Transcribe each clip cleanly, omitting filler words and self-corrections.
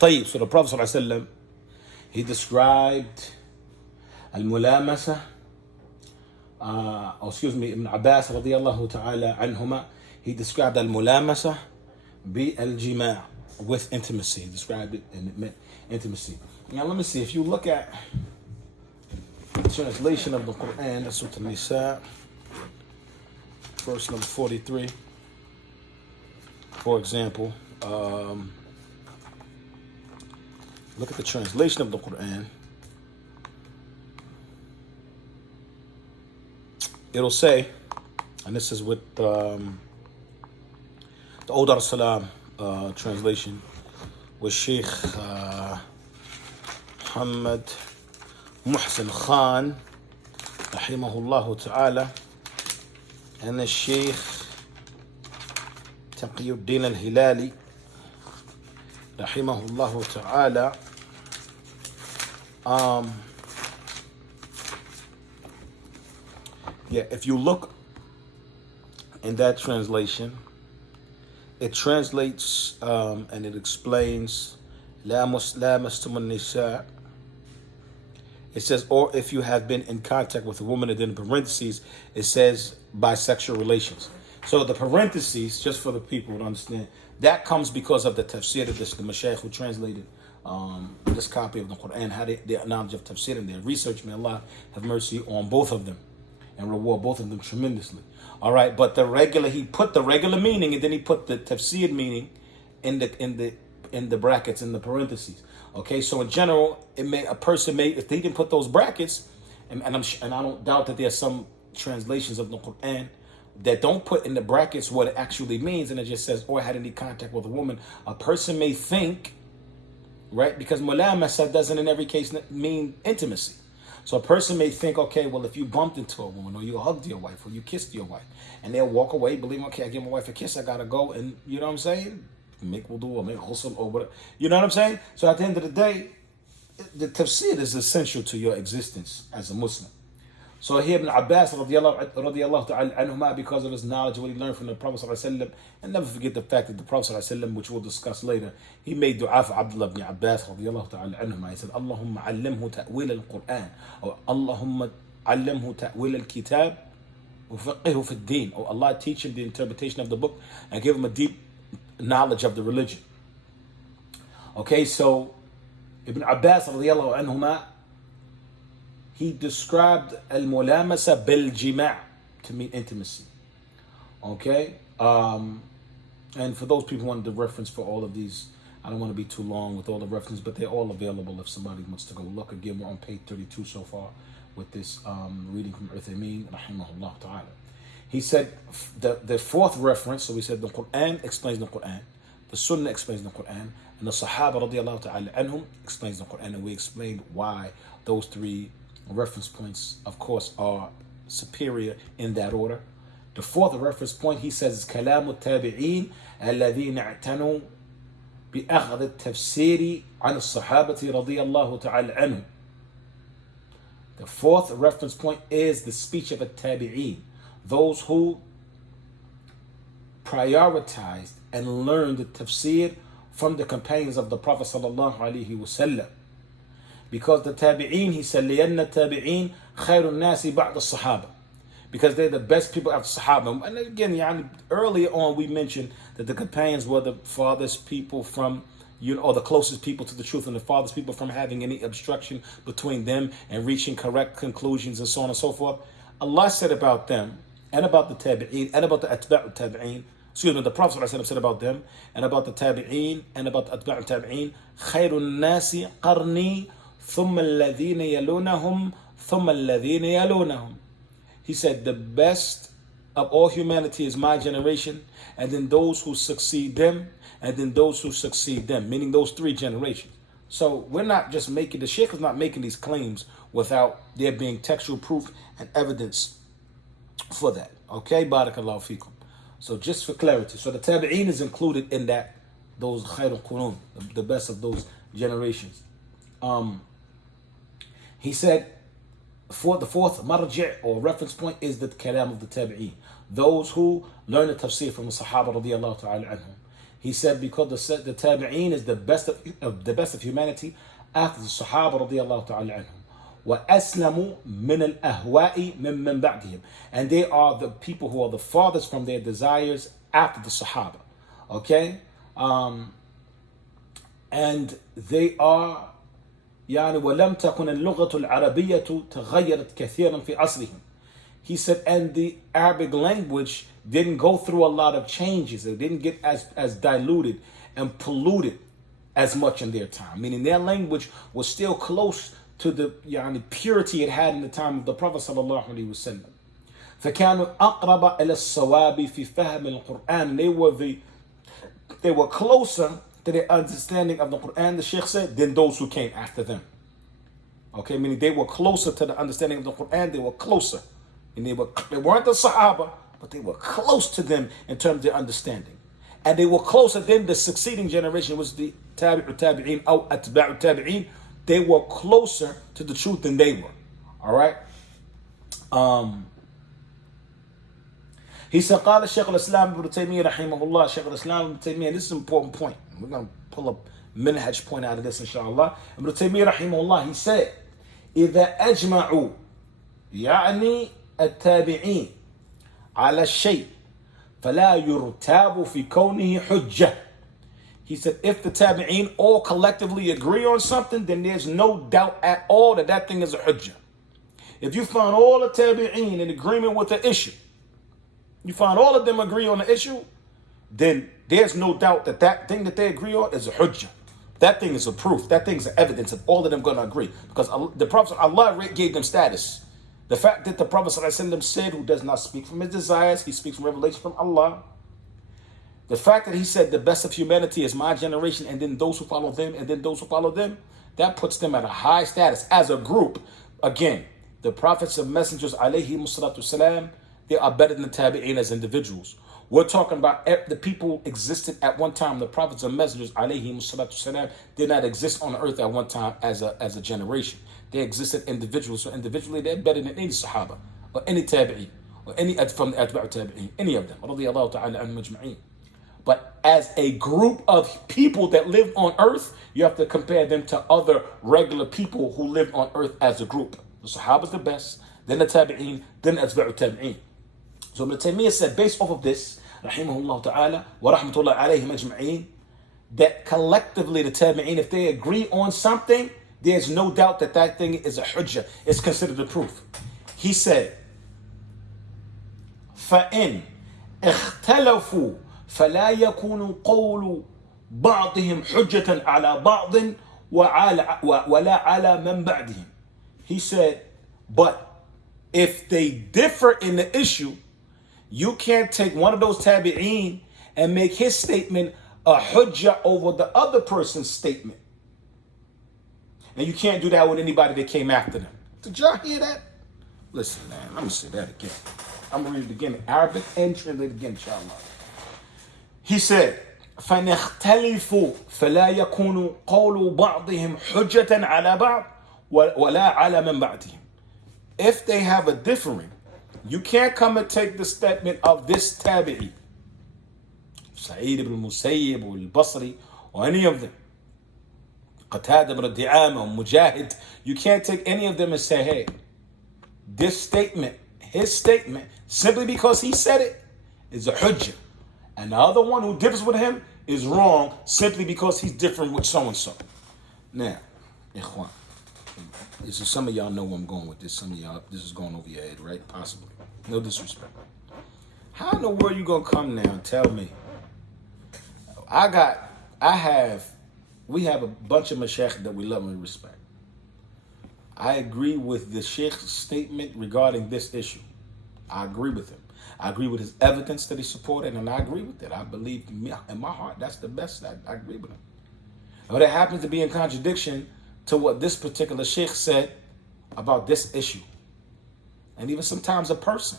طيب, so the Prophet ﷺ, he described al-mulamasa, Ibn Abbas radiallahu ta'ala anhuma, he described al-mulamasa bi-al-jima' with intimacy. He described it and it meant intimacy. Now let me see, if you look at the translation of the Quran, that's Surah An-Nisa, verse number 43, for example, look at the translation of the Quran. It'll say, and this is with the Old Ar-Salam translation, with Sheikh Muhammad Muhsin Khan, rahimahullah ta'ala, and the Sheikh Taqiyuddin al-Hilali, rahimahullah ta'ala. If you look in that translation, it translates and it explains La mastumun nisa. It says, or if you have been in contact with a woman, and then in parentheses it says bisexual relations. So the parentheses, just for the people to understand, that comes because of the tafsir of this, the Mashaykh who translated this copy of the Quran, had their knowledge of tafsir and their research. May Allah have mercy on both of them and reward both of them tremendously. All right, but he put the regular meaning, and then he put the tafsir meaning in the brackets, in the parentheses. Okay, so in general, a person may, if they didn't put those brackets, and I don't doubt that there are some translations of the Quran that don't put in the brackets what it actually means, and it just says, or had any contact with a woman. A person may think, right, because mulamasa doesn't in every case mean intimacy. So a person may think, okay, well, if you bumped into a woman, or you hugged your wife, or you kissed your wife, and they'll walk away believing, okay, I give my wife a kiss, I gotta go, and you know what I'm saying? Make wudu or make ghusl or whatever. You know what I'm saying? So at the end of the day, the tafsir is essential to your existence as a Muslim. So here Ibn Abbas radiallahu ta'ala anhuma, because of his knowledge, what he learned from the Prophet ﷺ, and never forget the fact that the Prophet ﷺ, which we'll discuss later, he made dua for Abdullah ibn Abbas radiallahu ta'ala anhuma. He said, Allahumma allimhu ta'wil al-Quran, or Allahumma allimhu ta'wil al-kitab, wa faqihu fi ad-din, or Allah teach him the interpretation of the book and give him a deep knowledge of the religion. Okay, so Ibn Abbas radiallahu anhuma, he described al-mulamasa bil-jima' to mean intimacy. Okay, and for those people who wanted the reference for all of these, I don't want to be too long with all the references, but they're all available if somebody wants to go look. Again, we're on page 32 so far with this reading from Uthaymin, rahimahullah ta'ala. He said the fourth reference, so we said the Quran explains the Quran, the Sunnah explains the Quran, and the Sahaba radiallahu ta'ala anhum explains the Quran, and we explained why those three reference points, of course, are superior in that order. The fourth reference point, he says, is كلام التابعين الذين اعتنوا بأخذ التفسير عن الصحابة رضي الله تعالى عنهم. The fourth reference point is the speech of a tabi'een, those who prioritized and learned the tafsir from the companions of the Prophet sallallahu alaihi wasallam. Because the tabi'een, he said, لِأَنَّ التَّابِعِينَ خَيْرُ النَّاسِ بَعْدَ الصَّحَابَةِ, because they're the best people after Sahaba. And again, earlier on we mentioned that the companions were the farthest people from, or the closest people to the truth, and the farthest people from having any obstruction between them and reaching correct conclusions and so on and so forth. Allah said about them, and about the tabi'een, and about the atba'u tabi'een, the Prophet ﷺ said about them, and about the tabi'een, and about the atba'u tabi'een, خَيْرُ النَّاسِ قَرْنِي ثُمَّ الَّذِينَ يَلُونَهُمْ ثُمَّ الَّذِينَ يَلُونَهُمْ. He said, the best of all humanity is my generation, and then those who succeed them, and then those who succeed them, meaning those three generations. So we're not just making, the Sheikh is not making these claims without there being textual proof and evidence for that. Okay, barakallahu fikum. So just for clarity, so the tabi'een is included in that, those khairul qurun, the best of those generations. He said, for the fourth marji' or reference point is the kalam of the tabi'een, those who learn the tafsir from the Sahaba radiallahu ta'ala anhum. He said because the tabi'een is the best of humanity after the Sahaba radiyallahu ta'ala anhum. وَأَسْلَمُوا مِنَ الْأَهْوَاءِ مِمَّنْ بَعْدِهِمْ. And they are the people who are the farthest from their desires after the Sahaba. Okay? And they are يعني ولم تكن اللغة العربية تغيرت كثيرا في عصرهم. He said, and the Arabic language didn't go through a lot of changes. It didn't get as diluted and polluted as much in their time. Meaning their language was still close to the purity it had in the time of the Prophet sallallahu alaihi wasallam. فكانوا أقرب إلى الصواب في فهم القرآن. They were closer to the understanding of the Quran, the Sheikh said, than those who came after them. Okay, meaning they were closer to the understanding of the Quran. They were closer. And they weren't the Sahaba, but they were close to them in terms of their understanding. And they were closer than the succeeding generation, was the Tabi'in or Atba'u Tabi'in. They were closer to the truth than they were. All right? He said, قال الشيخ الإسلام ابن تيمية رحمه الله. Shaykh al-Islam ibn Taymiyyah, this is an important point. We're going to pull up minhaj point out of this, inshallah. Ibn Taymiyyah رحمه الله, he said, إذا أجمعوا يعني التابعين على الشيء فلا يرتاب في كونه حجة. He said, if the tabi'een all collectively agree on something, then there's no doubt at all that that thing is a hujjah. If you find all the tabi'een in agreement with the issue, you find all of them agree on the issue, then there's no doubt that that thing that they agree on is a hujjah. That thing is a proof. That thing is evidence of all of them going to agree. Because the Prophet, Allah gave them status. The fact that the Prophet ﷺ said, who does not speak from his desires, he speaks from revelation from Allah. The fact that he said the best of humanity is my generation, and then those who follow them, and then those who follow them, that puts them at a high status as a group. Again, the prophets and messengers, alayhimu salatu salam, they are better than the tabi'een as individuals. We're talking about the people existed at one time. The prophets and messengers, alayhimu salatu salam, did not exist on earth at one time as a generation. They existed individually. So individually, they're better than any Sahaba, or any tabi'een, or any from the Atba'u Tabi'een, any of them. Radiyallahu ta'ala anhum ajma'een. But as a group of people that live on earth, you have to compare them to other regular people who live on earth as a group. The Sahaba is the best, then the Tabi'een, then the Atba'u Tabi'een. So Ibn Taymiyyah said, based off of this, rahimahullah ta'ala, wa rahmatullah alayhim ajma'een, that collectively the Tabi'een, if they agree on something, there's no doubt that that thing is a hujjah. It's considered a proof. He said, فَإِنْ اخْتَلَفُوا فَلَا يَكُونُ قَوْلُ بَعْضِهِمْ حُجَّةً عَلَى بَعْضٍ وَلَا عَلَى مَنْ بَعْدِهِمْ. He said, but if they differ in the issue, you can't take one of those tabi'een and make his statement a hujjah over the other person's statement. And you can't do that with anybody that came after them. Did y'all hear that? Listen, man, I'm going to say that again. I'm going to read it again in Arabic and translate it again, inshallah. He said, فَنَخْتَلِفُوا فَلَا يَكُونُ قَوْلُ بَعْضِهِمْ حُجَّةً عَلَى بَعْضٍ وَلَا عَلَى مَنْ بَعْدِهِمْ. If they have a differing, you can't come and take the statement of this tabi'i, Sa'id ibn Musayyib or al-Basri, or any of them, Qatada ibn Di'ama or Mujahid, you can't take any of them and say, hey, this statement, his statement, simply because he said it, is a hujjah. And the other one who differs with him is wrong simply because he's different with so-and-so. Now, ikhwan, this is, some of y'all know where I'm going with this. Some of y'all, this is going over your head, right? Possibly. No disrespect. How in the world you going to come now and tell me, we have a bunch of mashaykh that we love and respect. I agree with the sheikh's statement regarding this issue. I agree with him. I agree with his evidence that he supported, and I agree with it. I believe in my heart that's the best. I agree with him. But it happens to be in contradiction to what this particular sheikh said about this issue. And even sometimes a person.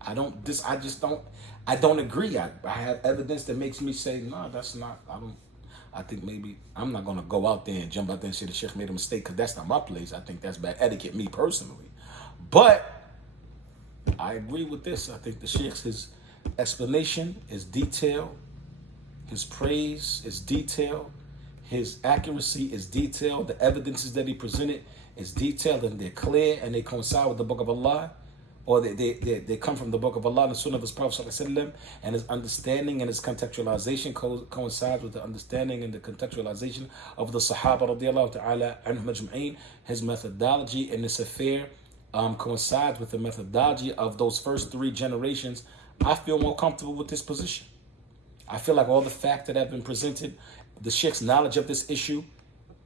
I don't agree. I have evidence that makes me say, no, that's not, I think maybe I'm not going to go out there and jump out there and say the sheikh made a mistake, because that's not my place. I think that's bad etiquette, me personally. But I agree with this. I think the sheikh's, his explanation is detailed, His praise is detailed. His accuracy is detailed. The evidences that he presented is detailed, and they're clear, and they coincide with the Book of Allah, or they come from the Book of Allah and the Sunnah of His Prophet ﷺ, and his understanding and his contextualization coincides with the understanding and the contextualization of the Sahaba radiallahu ta'ala anhum ajma'in. His methodology in this affair coincides with the methodology of those first three generations. I feel more comfortable with this position. I feel like all the facts that have been presented, the Sheikh's knowledge of this issue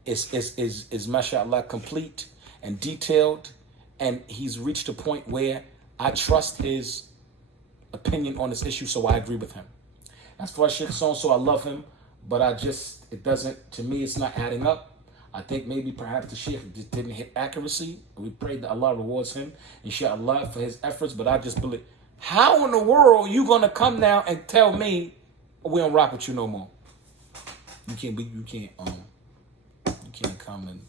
is mashallah complete and detailed, and he's reached a point where I trust his opinion on this issue, so I agree with him. As far as Sheikh so I love him, but it doesn't, to me, it's not adding up. I think maybe perhaps the Sheikh just didn't hit accuracy. We pray that Allah rewards him, inshallah, for his efforts, but I just believe, how in the world are you going to come now and tell me we don't rock with you no more? You can't come and,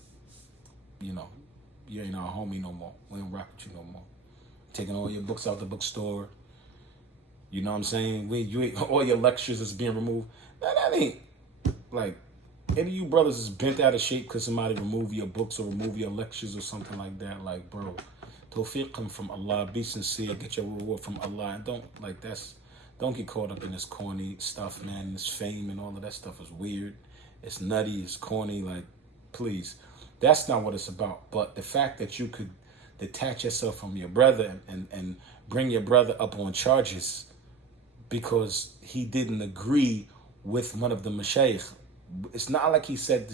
you ain't our homie no more. We don't rock with you no more. Taking all your books out the bookstore. You know what I'm saying? All your lectures is being removed. That ain't, like, any of you brothers is bent out of shape because somebody remove your books or remove your lectures or something like that. Like, bro, tawfiq come from Allah. Be sincere. Get your reward from Allah. And don't get caught up in this corny stuff, man. This fame and all of that stuff is weird. It's nutty. It's corny. Like, please. That's not what it's about. But the fact that you could detach yourself from your brother and bring your brother up on charges because he didn't agree with one of the mashayikh. It's not like he said,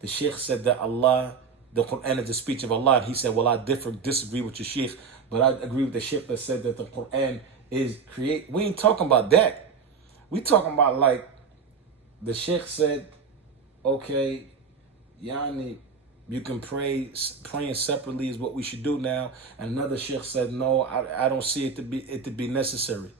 the sheikh said that Allah, the Quran is the speech of Allah. And he said, well, I disagree with your sheikh, but I agree with the sheikh that said that the Quran is create. We ain't talking about that. We talking about, like, the sheikh said, okay, yani, you can praying separately is what we should do now. And another sheikh said, no, I don't see it to be necessary.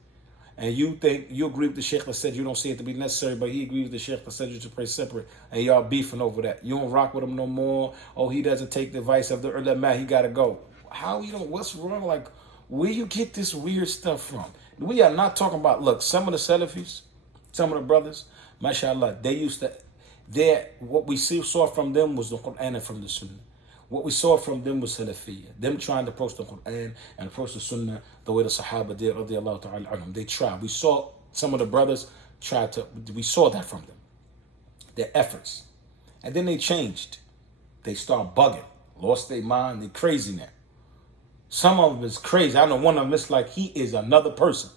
And you agree with the sheikh that said you don't see it to be necessary, but he agrees with the sheikh that said you should pray separate, and y'all beefing over that. You don't rock with him no more. Oh, he doesn't take the advice of the ulama, he gotta go. How you don't? What's wrong? Like, where you get this weird stuff from? We are not talking about. Look, some of the Salafis, some of the brothers, mashallah, they used to. What we saw from them was the Quran and from the Sunnah. What we saw from them was Salafiyya. Them trying to approach the Quran and approach the Sunnah the way the Sahaba did, radiallahu ta'ala anhum. They tried. We saw some of the brothers we saw that from them. Their efforts. And then they changed. They start bugging. Lost their mind. They crazy now. Some of them is crazy. I know one of them is like he is another person.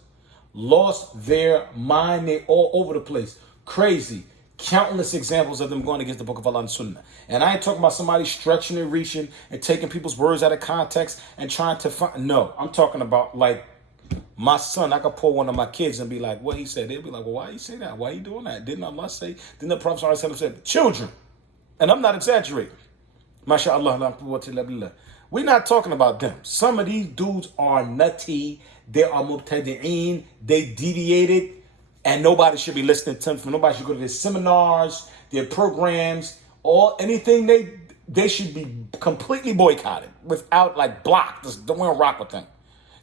Lost their mind. They all over the place. Crazy. Countless examples of them going against the Book of Allah and Sunnah. And I ain't talking about somebody stretching and reaching and taking people's words out of context and trying to find. No, I'm talking about, like, my son. I could pull one of my kids and be like, what he said. They'll be like, well, why you say that? Why you doing that? Didn't Allah say? Didn't the Prophet ﷺ said, children. And I'm not exaggerating. MashaAllah, la quwwata illa billah. We're not talking about them. Some of these dudes are nutty. They are mubtadi'een. They deviated. And nobody should be listening to them. Nobody should go to their seminars, their programs, anything. They should be completely boycotted, without, like, blocked. Just don't want to rock with them.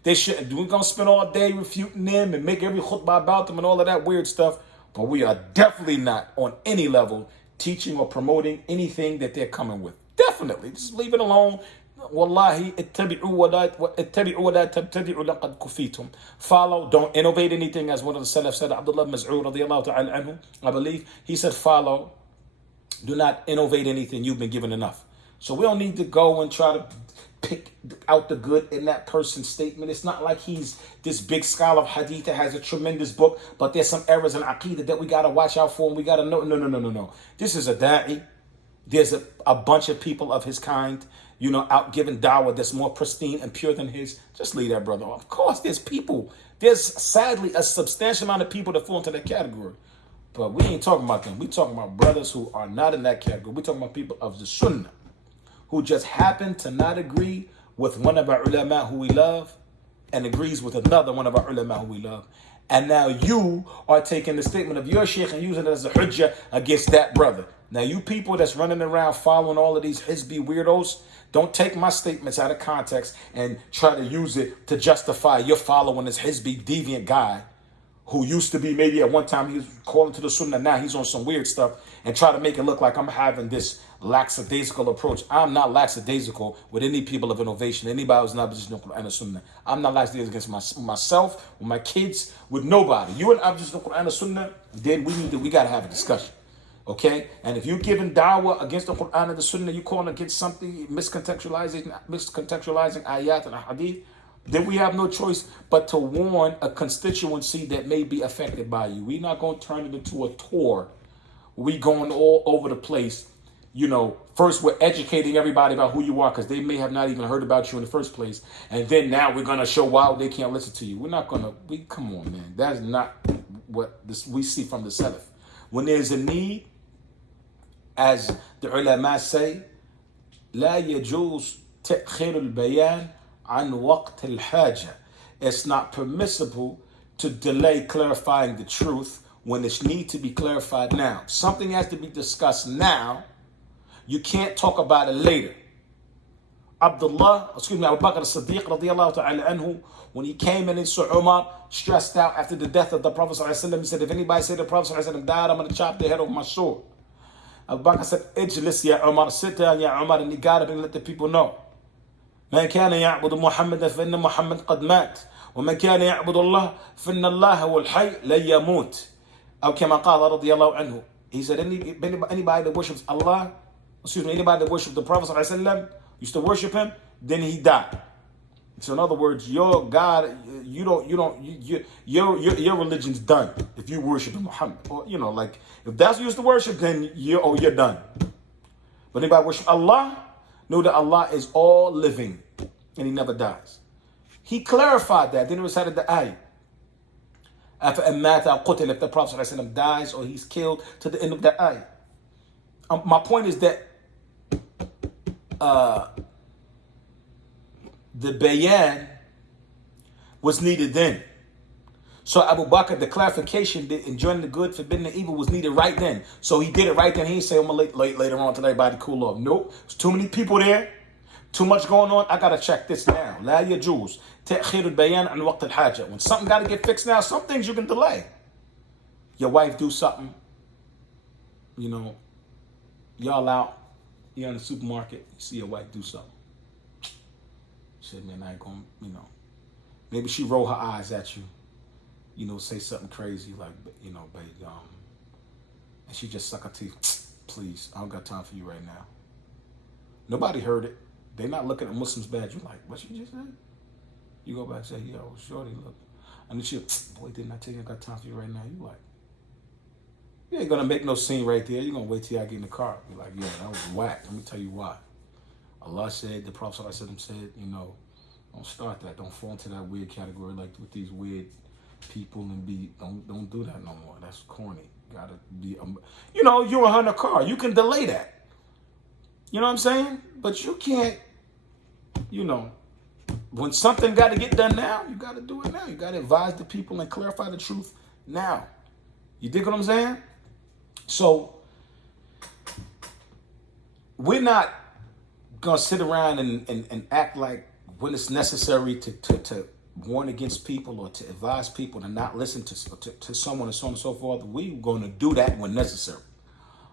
They should. We're gonna spend all day refuting them and make every khutbah about them and all of that weird stuff. But we are definitely not on any level teaching or promoting anything that they're coming with. Definitely, just leave it alone. Wallahi, ittabi'u wa la tabtadi'u laqad kufitum. Follow, don't innovate anything, as one of the Salaf said, Abdullah ibn Mas'ud radiyallahu ta'ala anhu, I believe. He said, follow, do not innovate anything, you've been given enough. So we don't need to go and try to pick out the good in that person's statement. It's not like he's this big scholar of hadith that has a tremendous book, but there's some errors in aqeedah that we got to watch out for, and we got to know. No. This is a da'i. There's a bunch of people of his kind, out giving dawah that's more pristine and pure than his. Just leave that brother. Of course, there's sadly a substantial amount of people that fall into that category. But we ain't talking about them. We talking about brothers who are not in that category. We talking about people of the Sunnah who just happen to not agree with one of our ulama who we love and agrees with another one of our ulama who we love. And now you are taking the statement of your sheikh and using it as a hujjah against that brother. Now you people that's running around following all of these hizbi weirdos, don't take my statements out of context and try to use it to justify your following this hizbi deviant guy who used to be maybe at one time he was calling to the sunnah, now he's on some weird stuff, and try to make it look like I'm having this lackadaisical approach. I'm not lackadaisical with any people of innovation, anybody who's not position of Quran and Sunnah. I'm not lackadaisical against myself, with my kids, with nobody. You and opposition of Quran and Sunnah, then we got to have a discussion. Okay? And if you're giving da'wah against the Quran and the Sunnah, you're calling against something, miscontextualizing ayat and hadith, then we have no choice but to warn a constituency that may be affected by you. We're not going to turn it into a tour. We going all over the place. First we're educating everybody about who you are because they may have not even heard about you in the first place. And then now we're going to show why they can't listen to you. We're not going to, come on, man. That's not what we see from the Salaf. When there's a need, as the ulama say, لا يجوز تأخير البيان عن وقت الحاجة. It's not permissible to delay clarifying the truth when it needs to be clarified now. Something has to be discussed now. You can't talk about it later. Abu Bakr as-Siddiq radiyallahu ta'ala anhu, when he came in and saw Umar stressed out after the death of the Prophet sallallahu alaihi wasallam, he said, if anybody said the Prophet sallallahu alaihi wasallam died, I'm going to chop their head off my sword. Abu Bakr said, Ijlis ya Umar, sit down ya Umar, and he got up and let the people know. من كان يعبد محمدا فإن محمد قد مات ومن كان يعبد الله فإن الله هو الحي لا يموت أو كما قال رضي الله عنه. He said, anybody that worships Allah, anybody that worships the Prophet sallallahu alaihi wasallam, used to worship him, then he died. So in other words, your God, your religion's done if you worship Muhammad. Or like if that's what you used to worship, then you're done. But anybody worship Allah, know that Allah is all living and he never dies. He clarified that. Then he recited the ayah. If the Prophet ﷺ dies or he's killed, to the end of the ayah. My point is that the bayan was needed then. So Abu Bakr, the clarification, the enjoying the good, forbidding the evil, was needed right then. So he did it right then. He didn't say, I'm going to later on to let everybody cool off. Nope. There's too many people there. Too much going on. I got to check this now. لا يجوز تأخير البيان عن وقت الحاجة. When something got to get fixed now, some things you can delay. Your wife do something. Y'all out. You're in the supermarket. You see your wife do something. She said, man, I ain't going to, Maybe she roll her eyes at you. Say something crazy like, babe, and she just suck her teeth. Please, I don't got time for you right now. Nobody heard it. They not looking at Muslims bad. You like, what she just said? You go back and say, yo, shorty, look. And then she, boy, didn't I tell you I got time for you right now? You like, you ain't gonna make no scene right there. You're gonna wait till I get in the car. You're like, yeah, that was whack. Let me tell you why. Allah said, the Prophet ﷺ said, don't start that. Don't fall into that weird category like with these weird people and don't do that no more. That's corny. Gotta be you're in a car. You can delay that. You know what I'm saying? But you can't, when something got to get done now, you got to do it now. You got to advise the people and clarify the truth now. You dig what I'm saying? So we're not gonna sit around and act like when it's necessary to warn against people or to advise people to not listen to someone and so on and so forth. We're going to do that when necessary.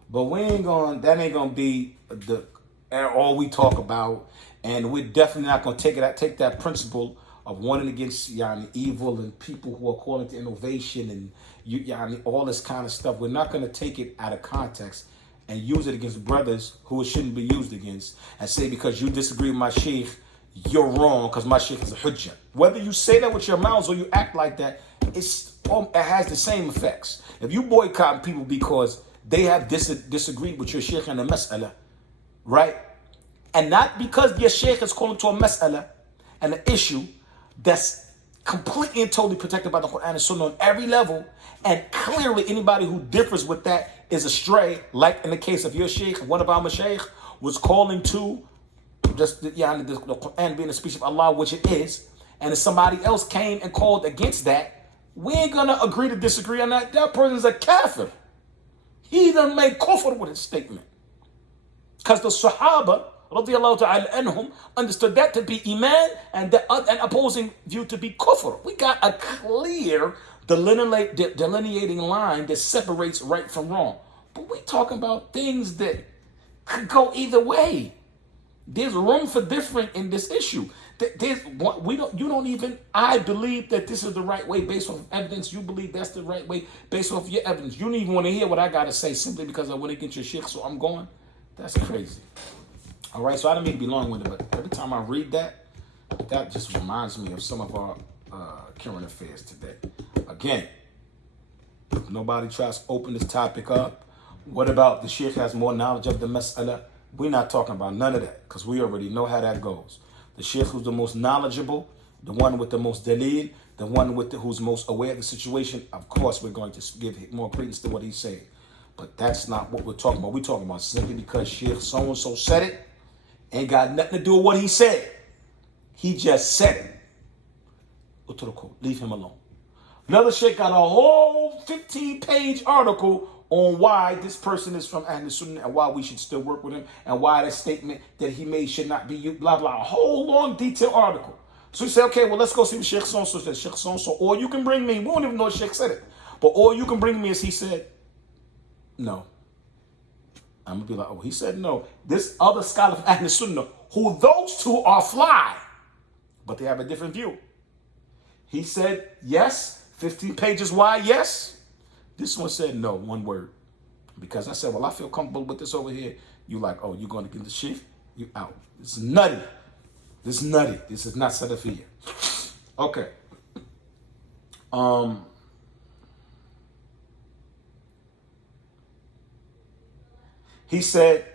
But that ain't going to be all we talk about. And we're definitely not going to take that principle of warning against evil and people who are calling to innovation and all this kind of stuff. We're not going to take it out of context and use it against brothers who it shouldn't be used against and say because you disagree with my sheikh, you're wrong because my sheikh is a hujjah. Whether you say that with your mouths or you act like that, it has the same effects. If you boycott people because they have disagreed with your sheikh in a mas'ala, right? And not because your sheikh is calling to a mas'ala and an issue that's completely and totally protected by the Quran and Sunnah on every level, and clearly anybody who differs with that is astray, like in the case of your sheikh, one of our mashaykh was calling to just the Quran being a speech of Allah, which it is, and if somebody else came and called against that, we ain't gonna agree to disagree on that. That person's a kafir. He done made kufr with his statement. Because the Sahaba, radiyallahu ta'ala anhum, understood that to be iman and the opposing view to be kufr. We got a clear delineating line that separates right from wrong. But we're talking about things that could go either way. There's room for different in this issue. I believe that this is the right way based off evidence. You believe that's the right way based off your evidence. You don't even want to hear what I got to say simply because I want to get your shit, so I'm going. That's crazy. All right, so I don't mean to be long-winded, but every time I read that, that just reminds me of some of our current affairs today. Again, if nobody tries to open this topic up, what about the sheikh has more knowledge of the mas'ala? We're not talking about none of that because we already know how that goes. The sheikh who's the most knowledgeable, the one with the most dalil, the one who's most aware of the situation, of course we're going to give more credence to what he's saying. But that's not what we're talking about. We're talking about simply because sheikh so-and-so said it, ain't got nothing to do with what he said. He just said it. Leave him alone. Another sheikh got a whole 15-page article on why this person is from Ahl Sunnah and why we should still work with him and why that statement that he made should not be used, blah, blah. A whole long, detailed article. So you say, okay, well, let's go see what Sheikh so-and-so said. Sheikh so-and-so. Or you can bring me, we don't even know if Sheikh said it, but all you can bring me is he said, no. I'm going to be like, oh, he said no. This other scholar of Ahl Sunnah, who those two are fly, but they have a different view. He said, yes, 15 pages wide, yes. This one said no, one word. Because I said, well, I feel comfortable with this over here. You like, oh, you're going to get the sheikh? You out. This is nutty. This is nutty. This is not Salafiyya. Okay. He said,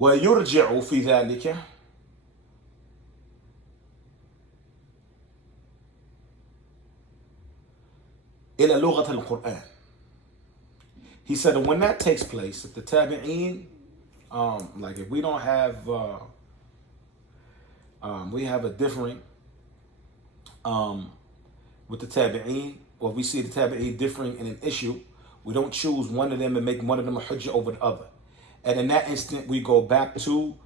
وَيُرْجِعُ فِي ذَلِكَ إلى لغة القرآن. He said, and when that takes place, if the tabi'een, like if we don't have, we have a differing with the tabi'een, or we see the tabi'een differing in an issue, we don't choose one of them and make one of them a hujjah over the other. And in that instant, we go back to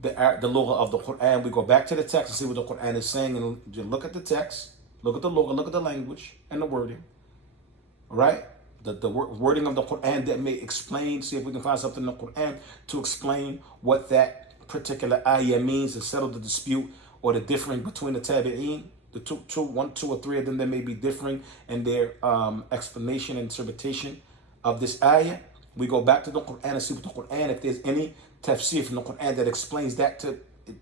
the lugha of the Quran. We go back to the text and see what the Quran is saying, and just look at the text, look at the lugha, look at the language and the wording. Right? The wording of the Quran that may explain, see if we can find something in the Quran to explain what that particular ayah means to settle the dispute or the differing between the tabi'een. The two or three of them that may be differing in their explanation and interpretation of this ayah. We go back to the Quran and see what the Quran, if there's any tafsir from the Quran that explains that to,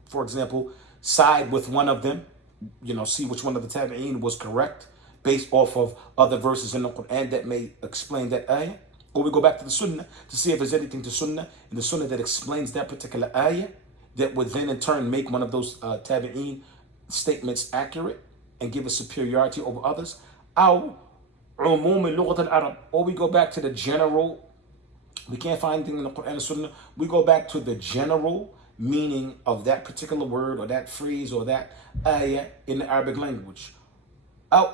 for example, side with one of them, see which one of the tabi'een was correct, based off of other verses in the Quran that may explain that ayah. Or we go back to the Sunnah to see if there's anything to Sunnah in the Sunnah that explains that particular ayah that would then in turn make one of those tabi'een statements accurate and give a superiority over others. Or we go back to the general, we can't find anything in the Quran and Sunnah, we go back to the general meaning of that particular word or that phrase or that ayah in the Arabic language. Or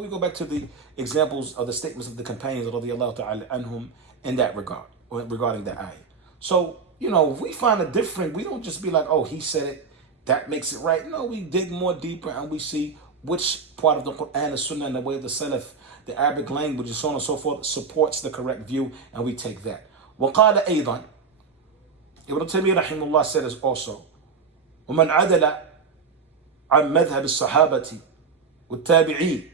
we go back to the examples of the statements of the companions radiallahu ta'ala anhum in that regard, or regarding the ayah. So, if we find a different, we don't just be like, oh, he said it, that makes it right. No, we dig more deeper and we see which part of the Quran and Sunnah and the way of the Salaf, the Arabic language and so on and so forth, supports the correct view, and we take that. وقال أيضا, Ibn Taymiyyah rahimahullah said as also, ومن عدل عن مذهب الصحابة والتابعين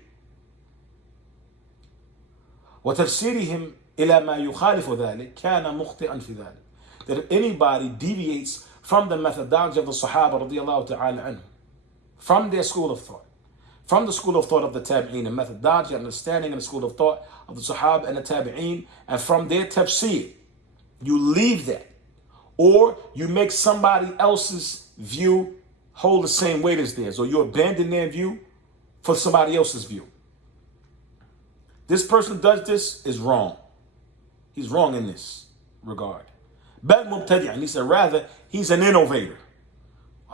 وتفسيرهم إلى ما يخالف ذلك كان مخطئا في ذلك. That if anybody deviates from the methodology of the Sahaba radiallahu ta'ala anhu, from their school of thought, from the school of thought of the Tabi'een, the methodology, understanding, and the school of thought of the Sahaba and the Tabi'een, and from their tafsir, you leave that, or you make somebody else's view hold the same weight as theirs, or you abandon their view for somebody else's view. This person who does this is wrong. He's wrong in this regard. Bal mubtadi', and he said rather he's an innovator.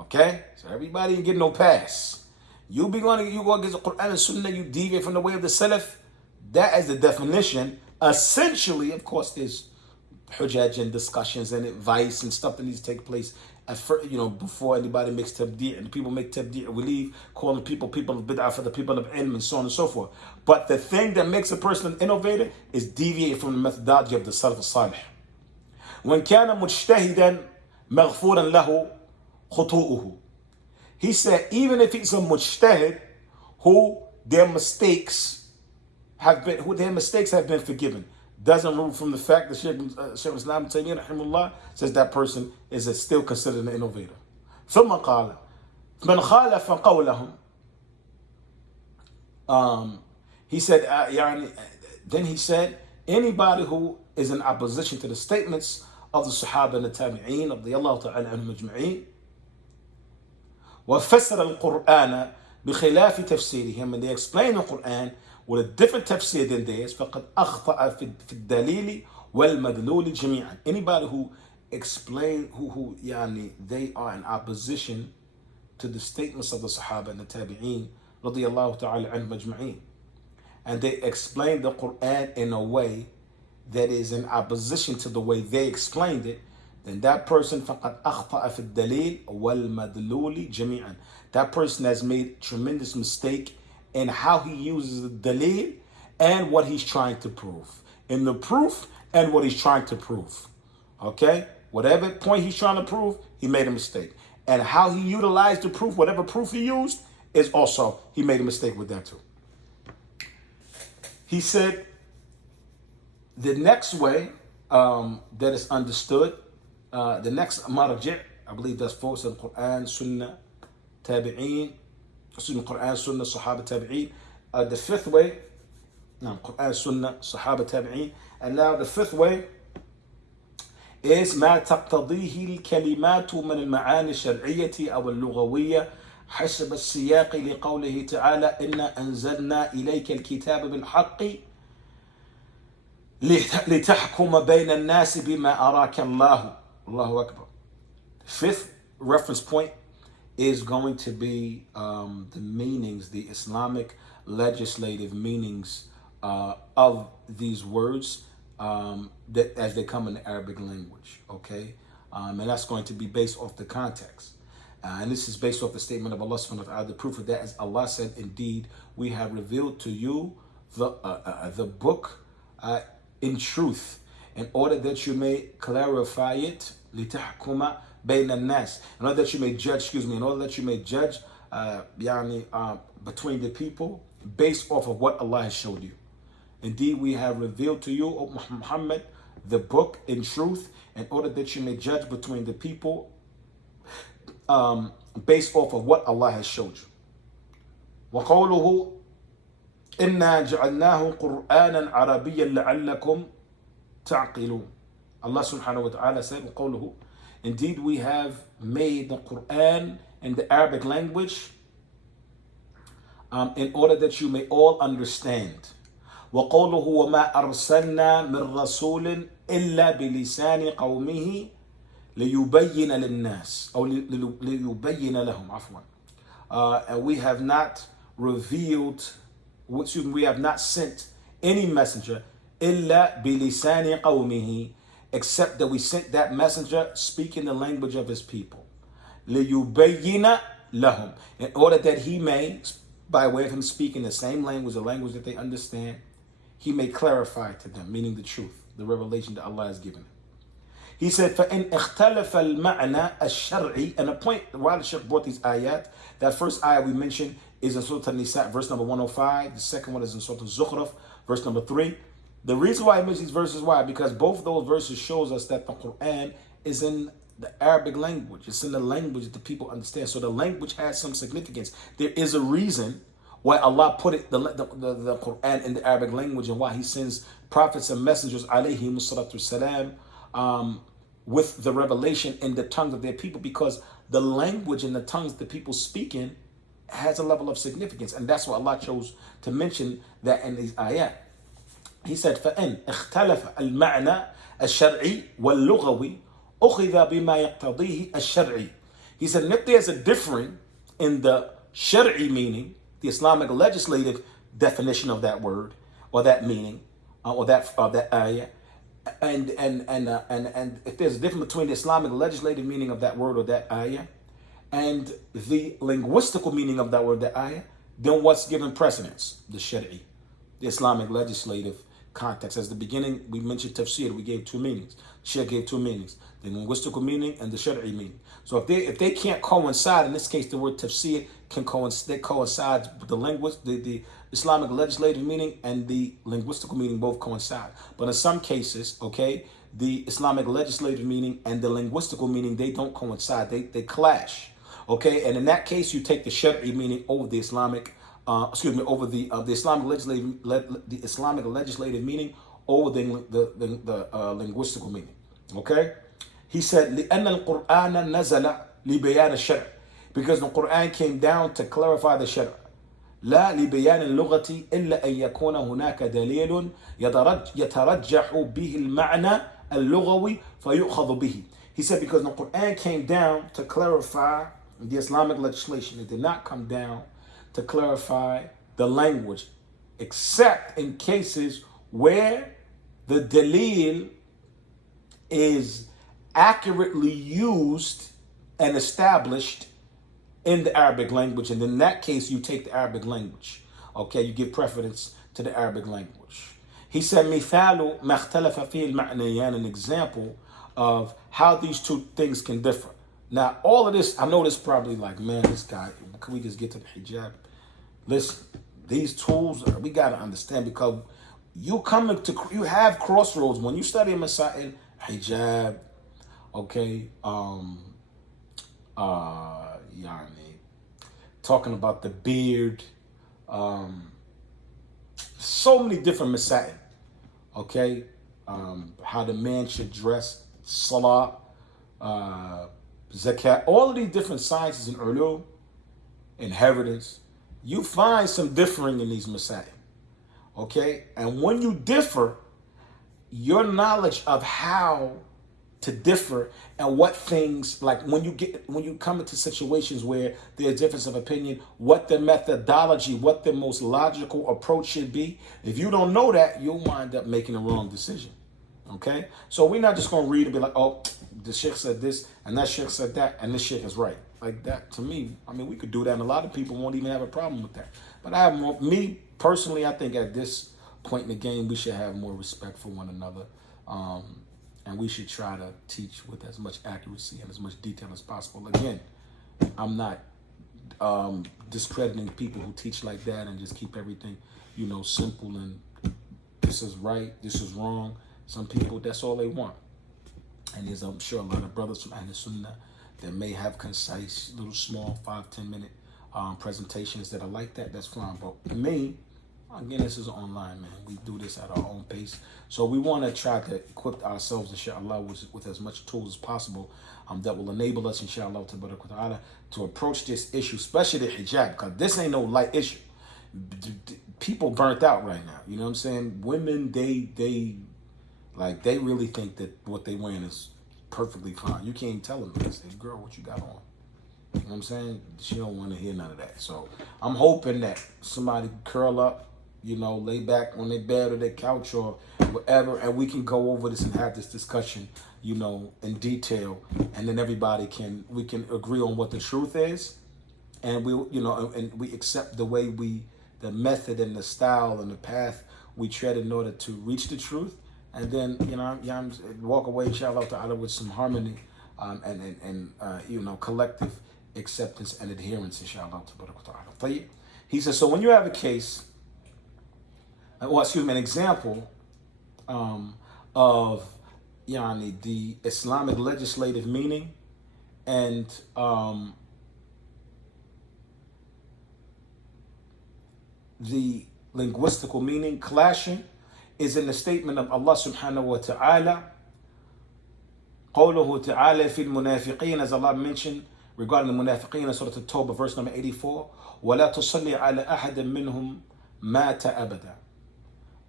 Okay, so everybody ain't getting no pass. You go against the Quran and Sunnah, you deviate from the way of the Salaf. That is the definition. Essentially, of course, there's hujaj and discussions and advice and stuff that needs to take place at first, before anybody makes tabdi', and people make tabdi', we leave calling people of bid'ah for the people of ilm and so on and so forth. But the thing that makes a person an innovator is deviating from the methodology of the Salaf al-Salih. وَإِنْ كَانَ مُجْتَهِدًا مَغْفُورًا لَهُ خُطُوءُهُ. He said, even if he's a mujtahid who their mistakes have been forgiven, doesn't rule from the fact that Shaykh Islam Taymiyyah rahimahullah says that person is still considered an innovator. ثم قال من خالف قولهم. He said, then he said, anybody who is in opposition to the statements of the Sahaba and the Tabi'een of the Allah Ta'ala anhum ajma'een, وفسر القرآن بخلاف تفسيرهم, and they explain the Quran with a different tafsir than theirs, فقد أخطأ في الدليل والمدلول جميعا. Anybody who explain who they are in opposition to the statements of the Sahaba and the Tabi'een radiyallahu ta'ala anhum ajma'een, and they explain the Quran in a way that is in opposition to the way they explained it, then that person فقد أخطأ في الدليل والمدلول جميعا. That person has made tremendous mistake in how he uses the dalil and what he's trying to prove. In the proof and what he's trying to prove. Okay? Whatever point he's trying to prove, he made a mistake. And how he utilized the proof, whatever proof he used, is also, he made a mistake with that too. He said, the next way that is understood, the next marji', I believe that's focused on Quran, Sunnah, Tabi'een, Quran, Sunnah, Sahaba, Tabi'een. The fifth way, Quran, Sunnah, Sahaba, Tabi'een. And now the fifth way is ما تقتضيه الكلمات من المعاني الشرعية أو اللغوية حسب السياق لقوله تعالى إنا أنزلنا إليك الكتاب بالحق لتحكم بين الناس بما أراك الله. Allahu Akbar. Fifth reference point is going to be the meanings, the Islamic legislative meanings of these words that as they come in the Arabic language, okay? And that's going to be based off the context. And this is based off the statement of Allah subhanahu wa ta'ala. The proof of that is Allah said, indeed, we have revealed to you the book in truth, in order that you may clarify it, لِتَحْكُمَ بَيْنَ النَّاسِ, in order that you may judge, in order that you may judge between the people based off of what Allah has showed you. Indeed, we have revealed to you, O Muhammad, the book in truth, in order that you may judge between the people based off of what Allah has showed you. وَقَوْلُهُ إِنَّا جَعَلْنَاهُ قُرْآنًا عَرَبِيًّا لَعَلَّكُمْ تَعْقِلُونَ. Allah subhanahu wa ta'ala said, وَقَوْلُهُ, indeed we have made the Quran in the Arabic language in order that you may all understand. وَقَوْلُهُ وَمَا أَرْسَلْنَا مِنْ رَسُولٍ إِلَّا بِلِسَانِ قَوْمِهِ لِيُبَيِّنَ لِلنَّاسِ أو لِيُبَيِّنَ لَهُمْ عفوا. And we have not revealed, we have not sent any messenger إِلَّا بِلِسَانِ قَوْمِهِ, except that we sent that messenger speaking the language of his people. لِيُبَيِّنَ لَهُمْ, in order that he may, by way of him speaking the same language, the language that they understand, he may clarify to them, meaning the truth, the revelation that Allah has given him. He said, فَإِنْ اخْتَلَفَ الْمَعْنَى الشَّرْعِي, and the point why the Shaykh brought these ayat, that first ayat we mentioned is in Surah An-Nisa, verse number 105. The second one is in Surah Al-Zukhruf, verse number 3. The reason why I mention these verses, why? Because both of those verses shows us that the Quran is in the Arabic language. It's in the language that the people understand. So the language has some significance. There is a reason why Allah put it, the Quran in the Arabic language, and why he sends prophets and messengers, alayhimu salatu salam, with the revelation in the tongues of their people, because the language and the tongues the people speak in has a level of significance. And that's why Allah chose to mention that in these ayat. He said, فَإِنْ اخْتَلَفَ الْمَعْنَى الشَّرْعِي وَاللُّغَوِي أُخِذَ بِمَا يَقْتَضِيهِ الشَّرْعِي. He said, and if there's a difference in the Shari meaning, the Islamic legislative definition of that word, or that meaning, or that ayah, And if there's a difference between the Islamic legislative meaning of that word or that ayah and the linguistical meaning of that word, that ayah, then what's given precedence? The Shari'i, the Islamic legislative context. As the beginning, we mentioned tafsir, we gave two meanings. Shaykh gave two meanings, the linguistical meaning and the Shari'i meaning. So if they can't coincide, in this case, the word tafsir coincides with the Islamic legislative meaning and the linguistical meaning both coincide. But in some cases, okay, the Islamic legislative meaning and the linguistical meaning, they don't coincide. They clash. Okay, and in that case, you take the Shari'i meaning over the Islamic, over the Islamic legislative meaning over the linguistical meaning. Okay, he said, لأن القرآن نزل لبيان الشرع, because the Quran came down to clarify the Shari'a. لا لبيان اللغة إلا أن يكون هناك دليل يترجح به المعنى اللغوي فيؤخذ به. He said because the Quran came down to clarify the Islamic legislation. It did not come down to clarify the language, except in cases where the dalil is accurately used and established in the Arabic language. And in that case, you take the Arabic language. Okay, you give preference to the Arabic language. He said, مثال ما اختلف فيه المعنيان, an example of how these two things can differ. Now, all of this, I know this probably like, man, this guy, can we just get to the hijab? Listen, these tools, we got to understand, because you have crossroads when you study Masail, hijab, okay, talking about the beard, so many different Masail, okay, how the man should dress, salah, zakat, all of these different sciences in ulum, inheritance, you find some differing in these masail. Okay? And when you differ, your knowledge of how to differ and what things, like when you come into situations where there's difference of opinion, what the methodology, what the most logical approach should be, if you don't know that, you'll wind up making a wrong decision. Okay? So we're not just going to read and be like, oh, the sheikh said this and that sheikh said that and this sheikh is right. Like that, to me, I mean, we could do that and a lot of people won't even have a problem with that. But me personally, I think at this point in the game, we should have more respect for one another. And we should try to teach with as much accuracy and as much detail as possible. Again, I'm not discrediting people who teach like that and just keep everything, simple and this is right, this is wrong. Some people, that's all they want. And there's, I'm sure, a lot of brothers from Ahlul Sunnah that may have concise, little small 5-10 minute presentations that are like that. That's fine. But me, again, this is online, man. We do this at our own pace. So we want to try to equip ourselves, inshallah, with as much tools as possible that will enable us, inshallah, to approach this issue, especially the hijab, because this ain't no light issue. People burnt out right now. You know what I'm saying? Women, they really think that what they wearing is perfectly fine. You can't even tell them this. Say, girl, what you got on? You know what I'm saying? She don't want to hear none of that. So I'm hoping that somebody curl up, lay back on their bed or their couch or whatever, and we can go over this and have this discussion, in detail, and then we can agree on what the truth is, and we accept the method and the style and the path we tread in order to reach the truth. And then, walk away, inshallah ta'ala, with some harmony and collective acceptance and adherence, inshallah ta'ala. He says, so when you have a case, an example of the Islamic legislative meaning and the linguistical meaning clashing, is in the statement of Allah subhanahu wa ta'ala. قوله تعالى في المنافقين, as Allah mentioned regarding the munafiqeen in Surah At-Tawbah, verse number 84. ولا تصلي على أحد منهم مات أبدا.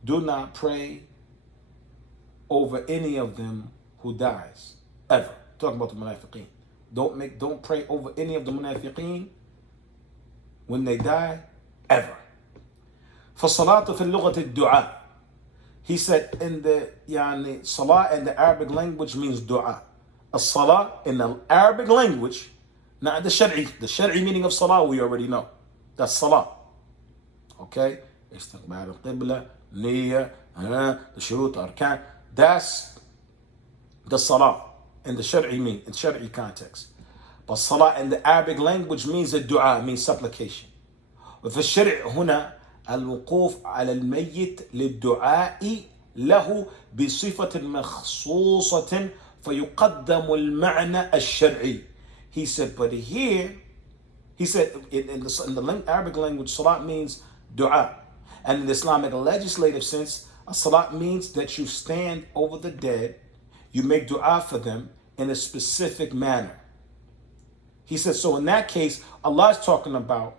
Do not pray over any of them who dies ever. Talking about the munafiqeen. Don't pray over any of the munafiqeen when they die ever. فالصلاة في اللغة الدعاء. He said in the salah in the Arabic language means dua. A salah in the Arabic language, not the Shari'i meaning of salah we already know. That's salah. Okay? Istiqbal al-qibla, niyyah, the shurut, arkan. That's the salah in the Shari'i context. But salah in the Arabic language means a dua, means supplication. وفي الشرع هنا الوقوف على الميت للدعاء له بصفة مخصوصة فيقدم المعنى الشرعي. He said, but here, he said in the Arabic language, salat means dua. And in the Islamic legislative sense, a salat means that you stand over the dead, you make dua for them in a specific manner. He said, so in that case, Allah is talking about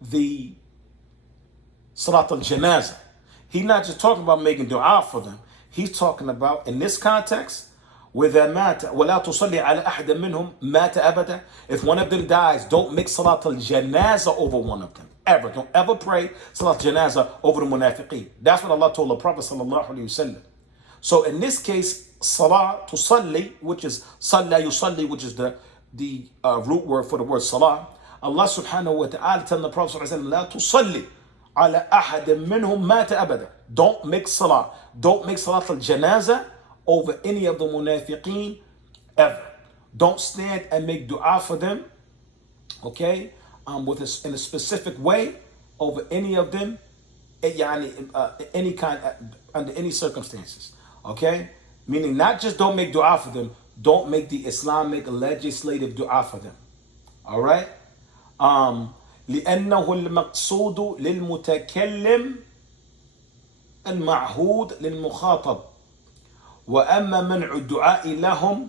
the Salat al-Janazah. He's not just talking about making dua for them. He's talking about, in this context, وَإِذَا مَاتَ وَلَا تُصَلِّ عَلَى أَحْدٍ مِّنْهُمْ مَاتَ أَبَدًا. If one of them dies, don't make Salat al-Janazah over one of them. Ever. Don't ever pray Salat al-Janazah over the munafiqeen. That's what Allah told the Prophet sallallahu alaihi wasallam. So in this case, Salah tusalli, which is Salla yusalli, which is the root word for the word Salah. Allah subhanahu wa ta'ala telling the Prophet sallallahu alaihi wasallam, لا تصلي على أحد منهم مات أبدا. Don't make Salah. Don't make Salat al-Janazah over any of the munafiqeen ever. Don't stand and make dua for them, okay, in a specific way over any of them, any kind, under any circumstances, okay? Meaning not just don't make dua for them, don't make the Islamic legislative dua for them, all right? لأنه المقصود للمتكلم المعهود للمخاطب وأما منع الدعاء لهم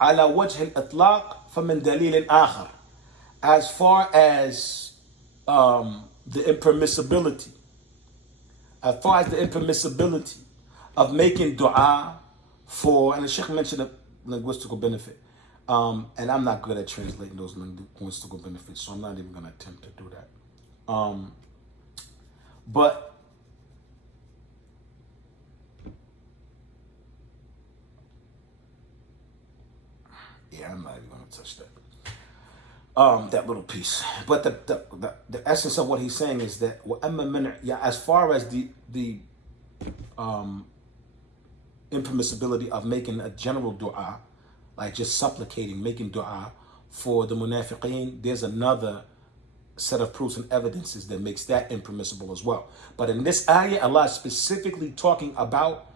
على وجه الإطلاق فمن دليل آخر. As far as the impermissibility of making dua for, and the Sheikh mentioned a linguistical benefit, and I'm not good at translating those linguistical benefits, so I'm not even going to attempt to do that. But yeah, I'm not even going to touch that. That little piece. But the essence of what he's saying is that as far as the impermissibility of making a general dua, like just supplicating, making dua for the munafiqeen, there's another set of proofs and evidences that makes that impermissible as well. But in this ayah, Allah is specifically talking about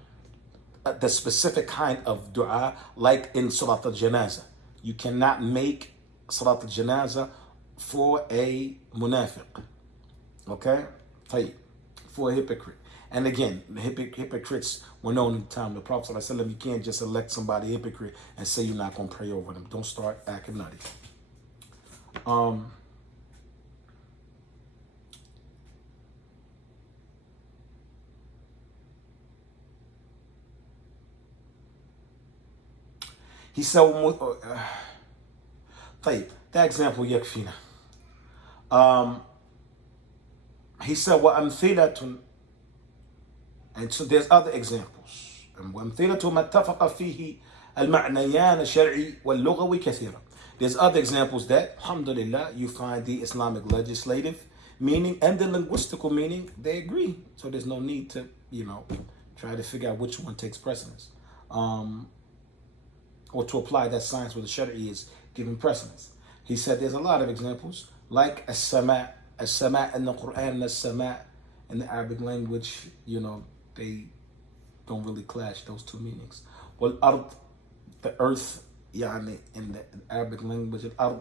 the specific kind of dua, like in Salat al-Janazah. You cannot make Salat al-Janazah for a munafiq, okay? For a hypocrite. And again, the hypocrites were known in the time of the Prophet ﷺ. You can't just elect somebody hypocrite and say you're not going to pray over them. Don't start acting nutty. He said, that example يكفينا. He said, وأمثلة, and so there's other examples. وأمثلة ما اتفق فيه المعنيان الشرعي واللغوي كثيرا. There's other examples that, alhamdulillah, you find the Islamic legislative meaning and the linguistical meaning, they agree. So there's no need to, try to figure out which one takes precedence. Or to apply that science where the Shari'i is giving precedence. He said there's a lot of examples, like as-sama' in the Quran and as-sama' in the Arabic language, they don't really clash, those two meanings. Well, ard, the earth, in the Arabic language, ard,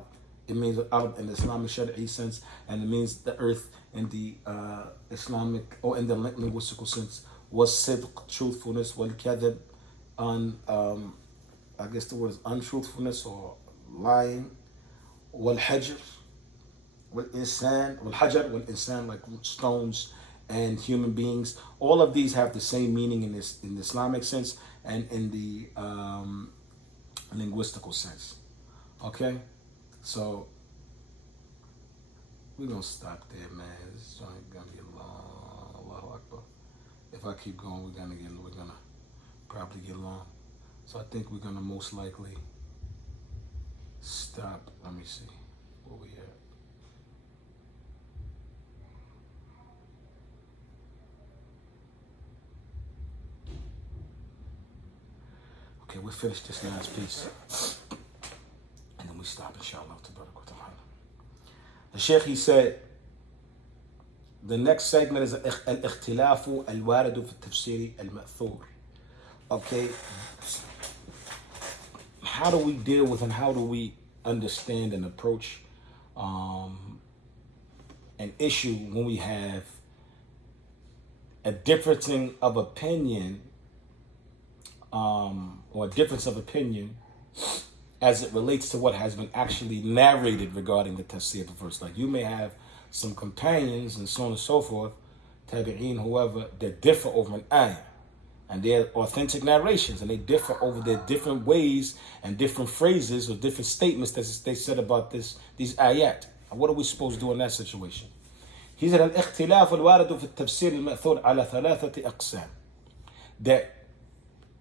it means ard in the Islamic Shari'i sense, and it means the earth in the Islamic, or in the linguistical sense, was sidq, truthfulness, wal kadhib, I guess the word is untruthfulness or lying. Wal-hajr, wal-insan, wal-hajar, wal-insan, like stones and human beings. All of these have the same meaning in the Islamic sense and in the linguistical sense. Okay? So, we're going to stop there, man. This is going to be long. If I keep going, we're gonna probably get long. So I think we're gonna most likely stop. Let me see where we at. Okay, we finish this last piece, and then we stop, inshallah. The Sheikh, he said, the next segment is al-ikhtilafu al-waridu fi tafsiri al-ma'thur. Okay, how do we deal with and how do we understand and approach an issue when we have a differencing of opinion or a difference of opinion as it relates to what has been actually narrated regarding the tafsir of the verse. Like you may have some companions and so on and so forth, tabi'een, whoever, that differ over an ayah. And they're authentic narrations, and they differ over their different ways and different phrases or different statements that they said about these ayat. And what are we supposed to do in that situation? He said, al-ikhtilaf al-waridu fi tafsir al-ma'thur ala thalathati aqsam. That,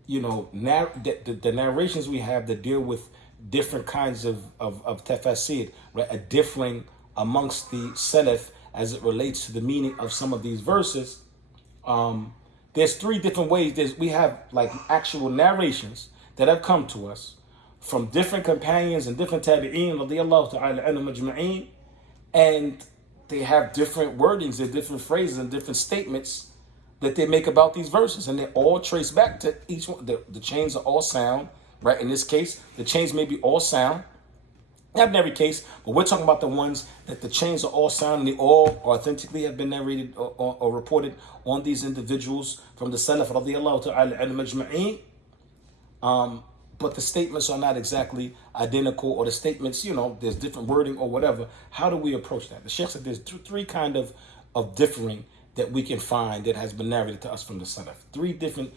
the narrations we have that deal with different kinds of tafasir, right, are differing amongst the salaf as it relates to the meaning of some of these verses. There's three different ways. We have like actual narrations that have come to us from different companions and different tabi'een, radiyallahu ta'ala anhum ajma'een, and they have different wordings and different phrases and different statements that they make about these verses, and they all trace back to each one. The chains are all sound, right? In this case, the chains may be all sound. Not in every case, but we're talking about the ones that the chains are all sound and they all authentically have been narrated or reported on these individuals from the Salaf radiyallahu ta'ala al-majma'een. But the statements are not exactly identical, or the statements, there's different wording or whatever. How do we approach that? The Sheikh said there's three kind of differing that we can find that has been narrated to us from the Salaf. Three different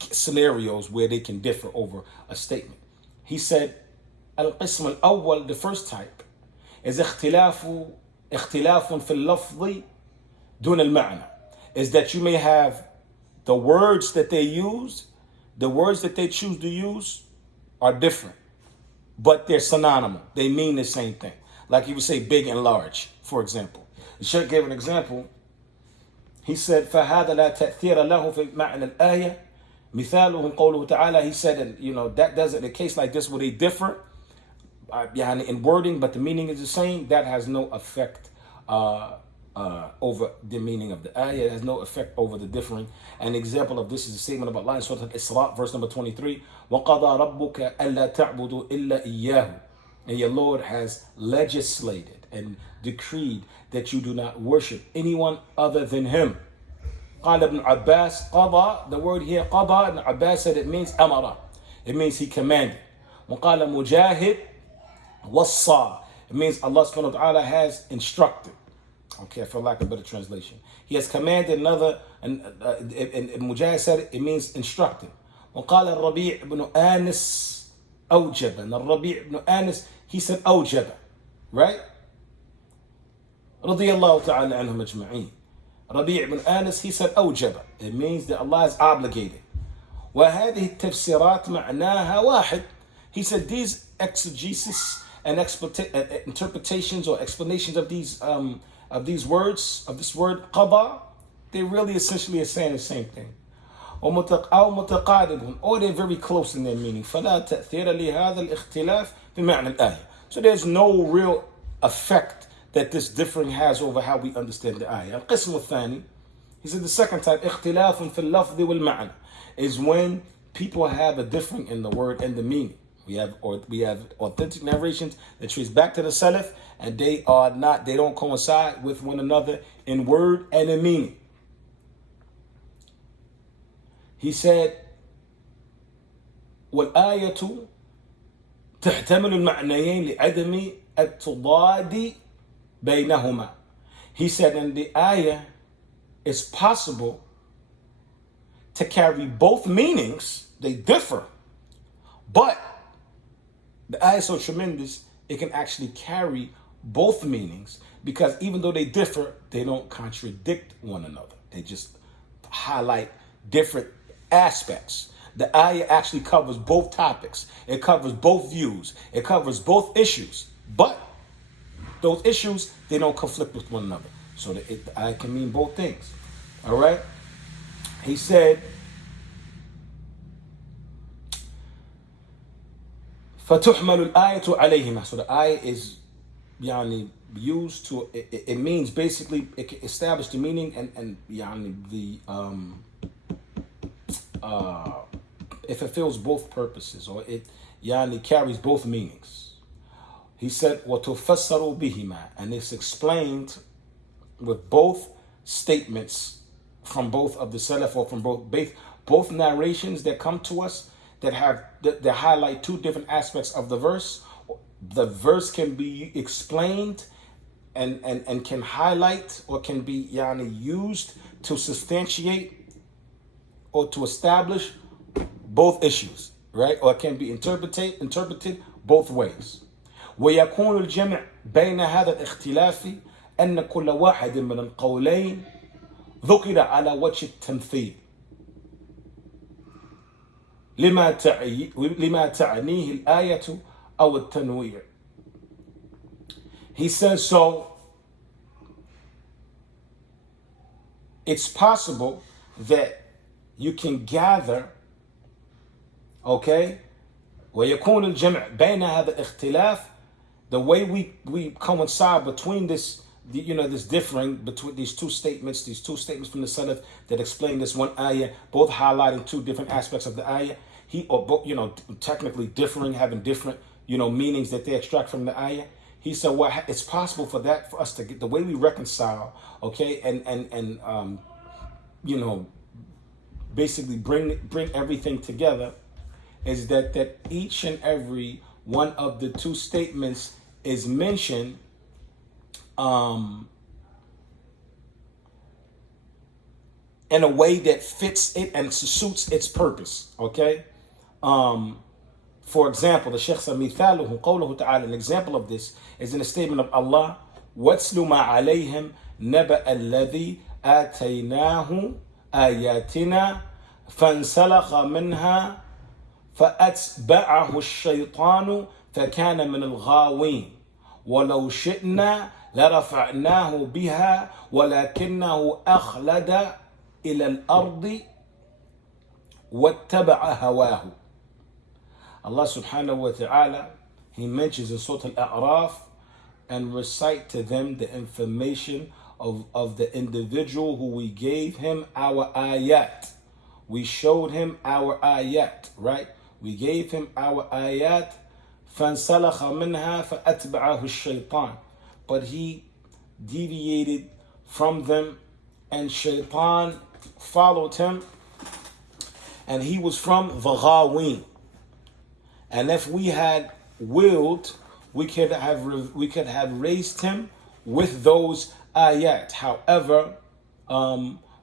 scenarios where they can differ over a statement. He said, القسم الأول, the first type, is اختلاف في اللفظ دون المعنى. Is that you may have the words that they use, the words that they choose to use are different, but they're synonymous. They mean the same thing. Like you would say big and large, for example. The Shaykh gave an example. He said, فهذا لا تأثير له في معنى الآية مثاله قوله تعالى. He said, and that doesn't, in a case like this where they differ in wording, but the meaning is the same, that has no effect over the meaning of the ayah. It has no effect over the differing. An example of this is a statement of Allah in Surah Al-Isra, verse number 23. وَقَضَى رَبُّكَ أَلَّا تَعْبُدُوا إِلَّا إِيَّاهُ. And your Lord has legislated and decreed that you do not worship anyone other than Him. قال Ibn Abbas, قضى, the word here, قضى, Ibn Abbas said it means amara. It means He commanded. وقال مجاهد وصى. It means Allah subhanahu wa ta'ala has instructed. Okay, for lack of a better translation. He has commanded another, and Mujahid said it means instructed. وقال الربيع بن آنس أوجب. And الربيع بن آنس, he said أوجب. Right? رضي الله تعالى عنهم أجمعين. ربيع بن آنس, he said أوجب. It means that Allah is obligated. وهذه التفسيرات معناها واحد. He said these exegesis and interpretations or explanations of these words, of this word qada, they really essentially are saying the same thing. أو متقارب, or they're very close in their meaning. فلا تأثير لهذا الاختلاف بمعنى الآية. So there's no real effect that this differing has over how we understand the ayah. القسم الثاني, he said the second type, اختلاف في اللفظ والمعنى, is when people have a differing in the word and the meaning. We have authentic narrations that trace back to the Salaf, and they don't coincide with one another in word and in meaning. He said, وَالْآيَةُ تَحْتَمِلُ الْمَعْنَيَيْنِ لِعَدَمِ التُّضَادِ بَيْنَهُمَا. He said, and the ayah is possible to carry both meanings. They differ, but the ayah is so tremendous, it can actually carry both meanings, because even though they differ, they don't contradict one another. They just highlight different aspects. The ayah actually covers both topics. It covers both views. It covers both issues. But those issues, they don't conflict with one another. So the ayah can mean both things. All right? He said, فَتُحْمَلُ الْآيَةُ عَلَيْهِمَا. So the ayah is used to, it means basically, it can establish the meaning and the it fulfills both purposes, or it carries both meanings. He said, وَتُفَسَّرُ بِهِمَا, and it's explained with both statements from both of the Salaf, or from both narrations that come to us that highlight two different aspects of the verse. The verse can be explained and can highlight, or can be used to substantiate or to establish both issues, right? Or it can be interpreted both ways. ويكون الجمع بين هذا الاختلاف أن كل واحد من القولين ذكر على وجه التمثيل لما تعنيه الآية أو التنوير. He says, so it's possible that you can gather, okay, ويكون الجمع بين هذا الاختلاف, the way we coincide between this, this differing between these two statements from the Salaf that explain this one ayah, both highlighting two different aspects of the ayah, technically differing, having different, meanings that they extract from the ayah. He said, well, it's possible for us to get the way we reconcile, okay, and basically bring everything together, is that each and every one of the two statements is mentioned in a way that fits it and suits its purpose, okay? For example, the Shaykh said, مِثَالُهُ قَوْلُهُ تَعَالَى, an example of this is in the statement of Allah, وَاتْلُ مَا عَلَيْهِمْ نَبَأَ الَّذِي آتَيْنَاهُ آيَاتِنَا فَانْسَلَخَ مِنْهَا فَأَتْبَعَهُ الشَّيْطَانُ فَكَانَ مِنَ الْغَاوِينَ وَلَوْ شِئْنَا لَرَفَعْنَاهُ بِهَا وَلَكِنَّهُ أَخْلَدَ إِلَى الْأَرْضِ وَاتَّبَعَ هَوَاهُ. Allah subhanahu wa ta'ala, he mentions in Surah Al-A'raf, and recite to them the information of the individual who we gave him our ayat. We showed him our ayat, right? We gave him our ayat. فَانْسَلَخَ مِنْهَا فَأَتْبَعَهُ الشَّيْطَانِ. But he deviated from them, and shaitan followed him, and he was from the Ghaween. And if we had willed, we could have raised him with those ayat. However,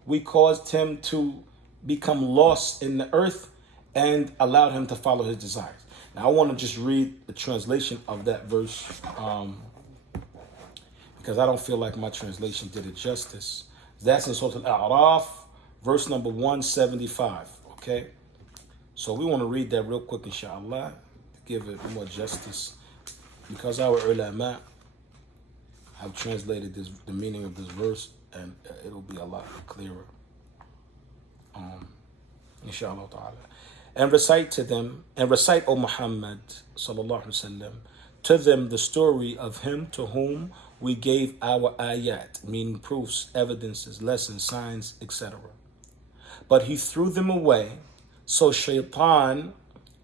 we caused him to become lost in the earth and allowed him to follow his desires. Now, I want to just read the translation of that verse, because I don't feel like my translation did it justice. That's in Surah Al-A'raf, verse number 175, okay? So we want to read that real quick, inshallah, to give it more justice, because our ulama have translated the meaning of this verse, and it'll be a lot clearer, inshallah ta'ala. And recite, O Muhammad sallallahu alaihi wasallam, to them the story of him to whom we gave our ayat, meaning proofs, evidences, lessons, signs, etc. But he threw them away, so shaitan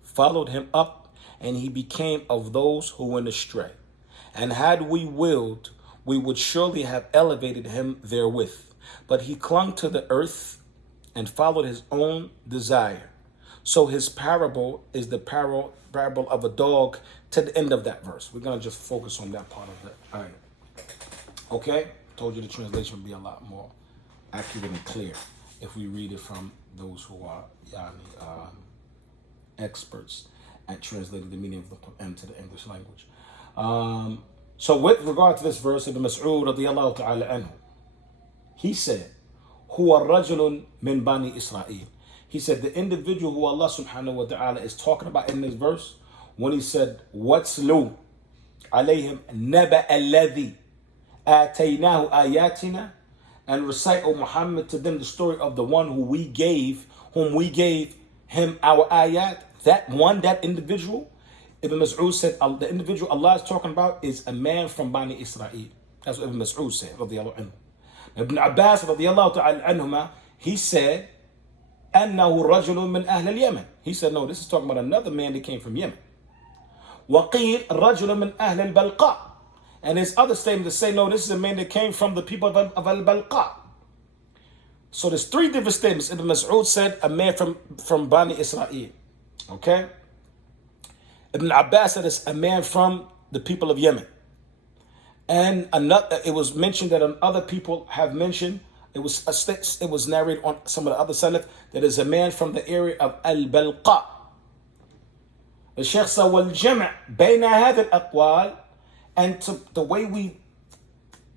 followed him up, and he became of those who went astray. And had we willed, we would surely have elevated him therewith. But he clung to the earth and followed his own desire. So his parable is the parable of a dog to the end of that verse. We're going to just focus on that part of that. All right. Okay? Told you the translation would be a lot more accurate and clear if we read it from those who are experts at translating the meaning of the Quran to the English language. So with regard to this verse, Ibn Mas'ud radiyallahu ta'ala anhu, he said, هو رجل من بني إسرائيل. He said the individual who Allah subhanahu wa ta'ala is talking about in this verse, when he said, وَاتْلُوا عَلَيْهِمْ نَبَأَ الَّذِي آتَيْنَاهُ آيَاتِنَا, and recite, O Muhammad, to them the story of the one whom we gave him our ayat. That individual, Ibn Mas'ud said, the individual Allah is talking about is a man from Bani Israel. That's what Ibn Mas'ud said, radiyallahu anhu. Ibn Abbas, radiyallahu ta'ala anhuma, he said, أنه رجل من أهل اليمن. He said, no, this is talking about another man that came from Yemen. وقيل رجل من أهل البلقاء. And there's other statements that say, no, this is a man that came from the people of Al-Balqa. So there's three different statements. Ibn Mas'ud said, a man from Bani Israel. Okay? Ibn Abbas said, it's a man from the people of Yemen. And it was mentioned that other people have mentioned, it was narrated on some of the other salaf, that is a man from the area of Al-Balqa. The Shaykh said, وَالْجَمْعِ بَيْنَ هَذَا الْأَقْوَالِ. And the way we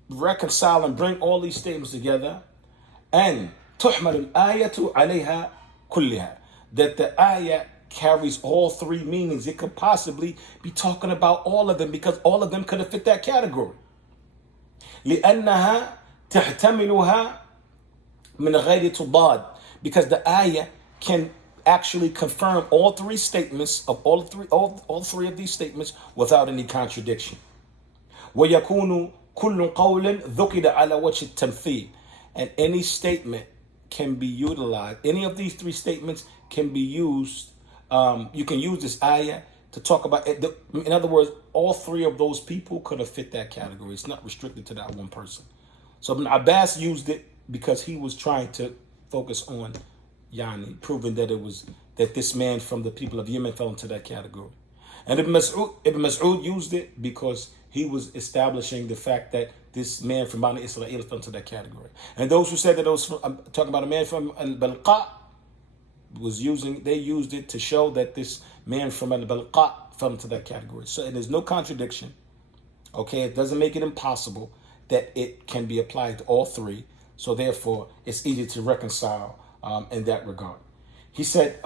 reconcile and bring all these statements together, and تُحْمَلُ الْآيَةُ عَلَيْهَا كُلِّهَا, that the ayah carries all three meanings. It could possibly be talking about all of them, because all of them could have fit that category. لِأَنَّهَا تَحْتَمِلُهَا مِنْ غَيْرِ تُضَادٍ, because the ayah can actually confirm all three statements of all three of these statements without any contradiction. وَيَكُونُ كُلُّ قَوْلٍ ذُكِرَ عَلَى وَجْهِ التَّمْثِيلِ, and any statement can be utilized. Any of these three statements can be used. You can use this ayah to talk about it. In other words, all three of those people could have fit that category. It's not restricted to that one person. So Ibn Abbas used it because he was trying to focus on proving that this man from the people of Yemen fell into that category. And Ibn Mas'ud used it because he was establishing the fact that this man from Bani Israel fell into that category. And those who said that it was talking about a man from Al-Balqa, they used it to show that this man from Al-Balqa fell into that category. So there's no contradiction. Okay, it doesn't make it impossible that it can be applied to all three. So therefore, it's easy to reconcile in that regard. He said,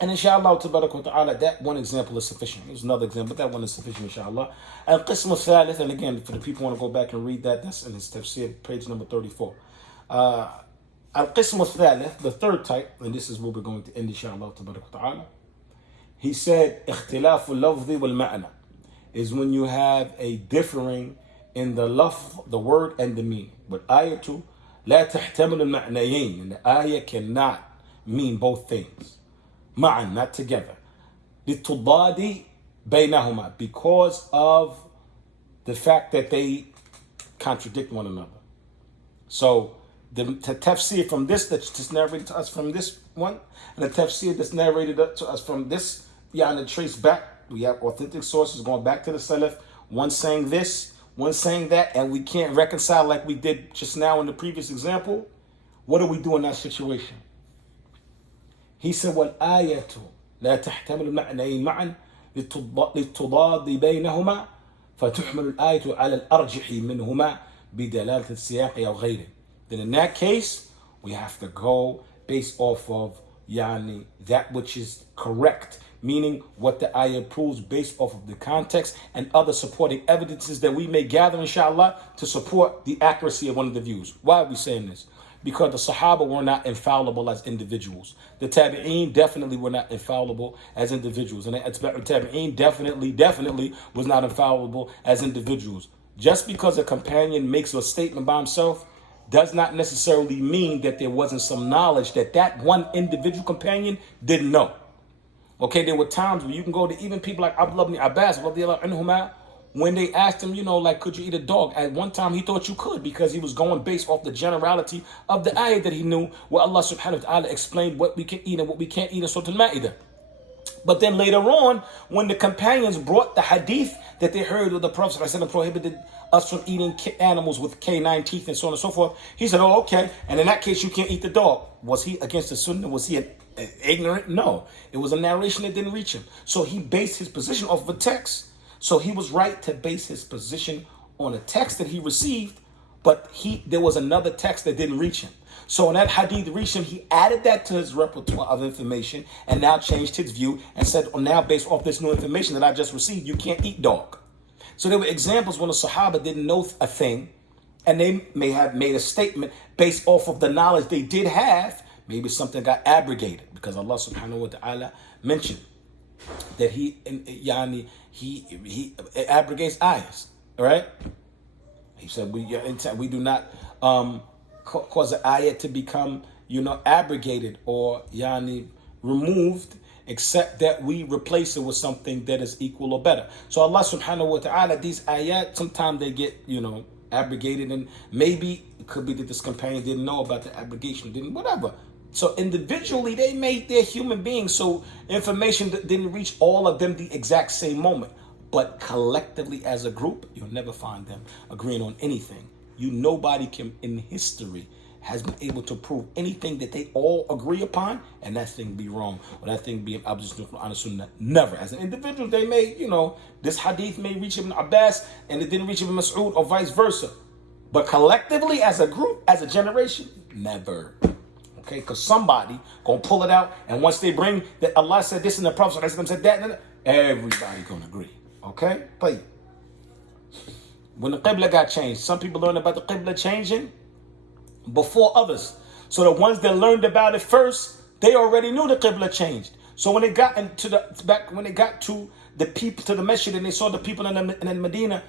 and inshallah ta'ala, that one example is sufficient. There's another example, but that one is sufficient, inshallah. Al-Qism al-Thalith, and again, for the people who want to go back and read that, that's in his Tafseer, page number 34. Al-Qism al-Thalith, the third type, and this is where we're going to end, inshallah ta'ala. He said, اختلاف اللفظ والمعنى, is when you have a differing in the lafz, the word, and the meaning. But ayatu لا تحتمل المعنيين, and the ayah cannot mean both things. معا, not together. للتضاد بينهما, because of the fact that they contradict one another. So the tafsir from this that's just narrated to us from this one, and the tafsir that's narrated to us from this, and trace back, we have authentic sources going back to the Salaf, one saying this, one saying that, and we can't reconcile like we did just now in the previous example. What do we do in that situation? He said, وَالْآيَةُ لَا تَحْتَمِلُ الْمَعْنَيْنِ مَعًا لِلتُّضَادِ بَيْنَهُمَا فَتُحْمَلُ الْآيَةُ عَلَى الْأَرْجِحِ مِنْهُمَا بِدَلَالَةِ السِّيَاقِ أَوْ غَيْرِهِ. Then in that case, we have to go based off of that which is correct, meaning what the ayah proves based off of the context and other supporting evidences that we may gather, inshallah, to support the accuracy of one of the views. Why are we saying this? Because the Sahaba were not infallible as individuals. The Tabi'een definitely were not infallible as individuals. And the Tabi'een definitely was not infallible as individuals. Just because a companion makes a statement by himself does not necessarily mean that there wasn't some knowledge that one individual companion didn't know. Okay, there were times where you can go to even people like Abdullah ibn Abbas, when they asked him, could you eat a dog? At one time, he thought you could, because he was going based off the generality of the ayah that he knew, where Allah subhanahu wa ta'ala explained what we can eat and what we can't eat in Surah Al-Ma'idah. But then later on, when the companions brought the hadith that they heard of the Prophet ﷺ prohibited us from eating animals with canine teeth and so on and so forth, he said, oh, okay, and in that case, you can't eat the dog. Was he against the sunnah? Was he ignorant? No. It was a narration that didn't reach him. So he based his position off of a text. So he was right to base his position on a text that he received, but there was another text that didn't reach him. So when that hadith reached him, he added that to his repertoire of information and now changed his view and said, oh, now based off this new information that I just received, you can't eat dog. So there were examples when the Sahaba didn't know a thing and they may have made a statement based off of the knowledge they did have. Maybe something got abrogated because Allah subhanahu wa ta'ala mentioned that he abrogates ayahs, right? He said we do not cause an ayah to become abrogated or removed, except that we replace it with something that is equal or better. So Allah subhanahu wa ta'ala, these ayat, sometimes they get abrogated, and maybe it could be that this companion didn't know about the abrogation, whatever. So individually, they're human beings, so information that didn't reach all of them the exact same moment. But collectively as a group, you'll never find them agreeing on anything. Nobody can in history has been able to prove anything that they all agree upon, and that thing be wrong, or that thing be an opposition from Quran Sunnah. Never. As an individual, they may, this hadith may reach Ibn Abbas, and it didn't reach Ibn Mas'ud, or vice versa. But collectively, as a group, as a generation, never. Okay, because somebody gonna pull it out, and once they bring that Allah said this and the Prophet said that, everybody gonna agree. Okay, play. When the Qibla got changed, some people learned about the Qibla changing before others. So the ones that learned about it first, they already knew the Qibla changed. So when it got to the people, to the masjid, and they saw the people in Medina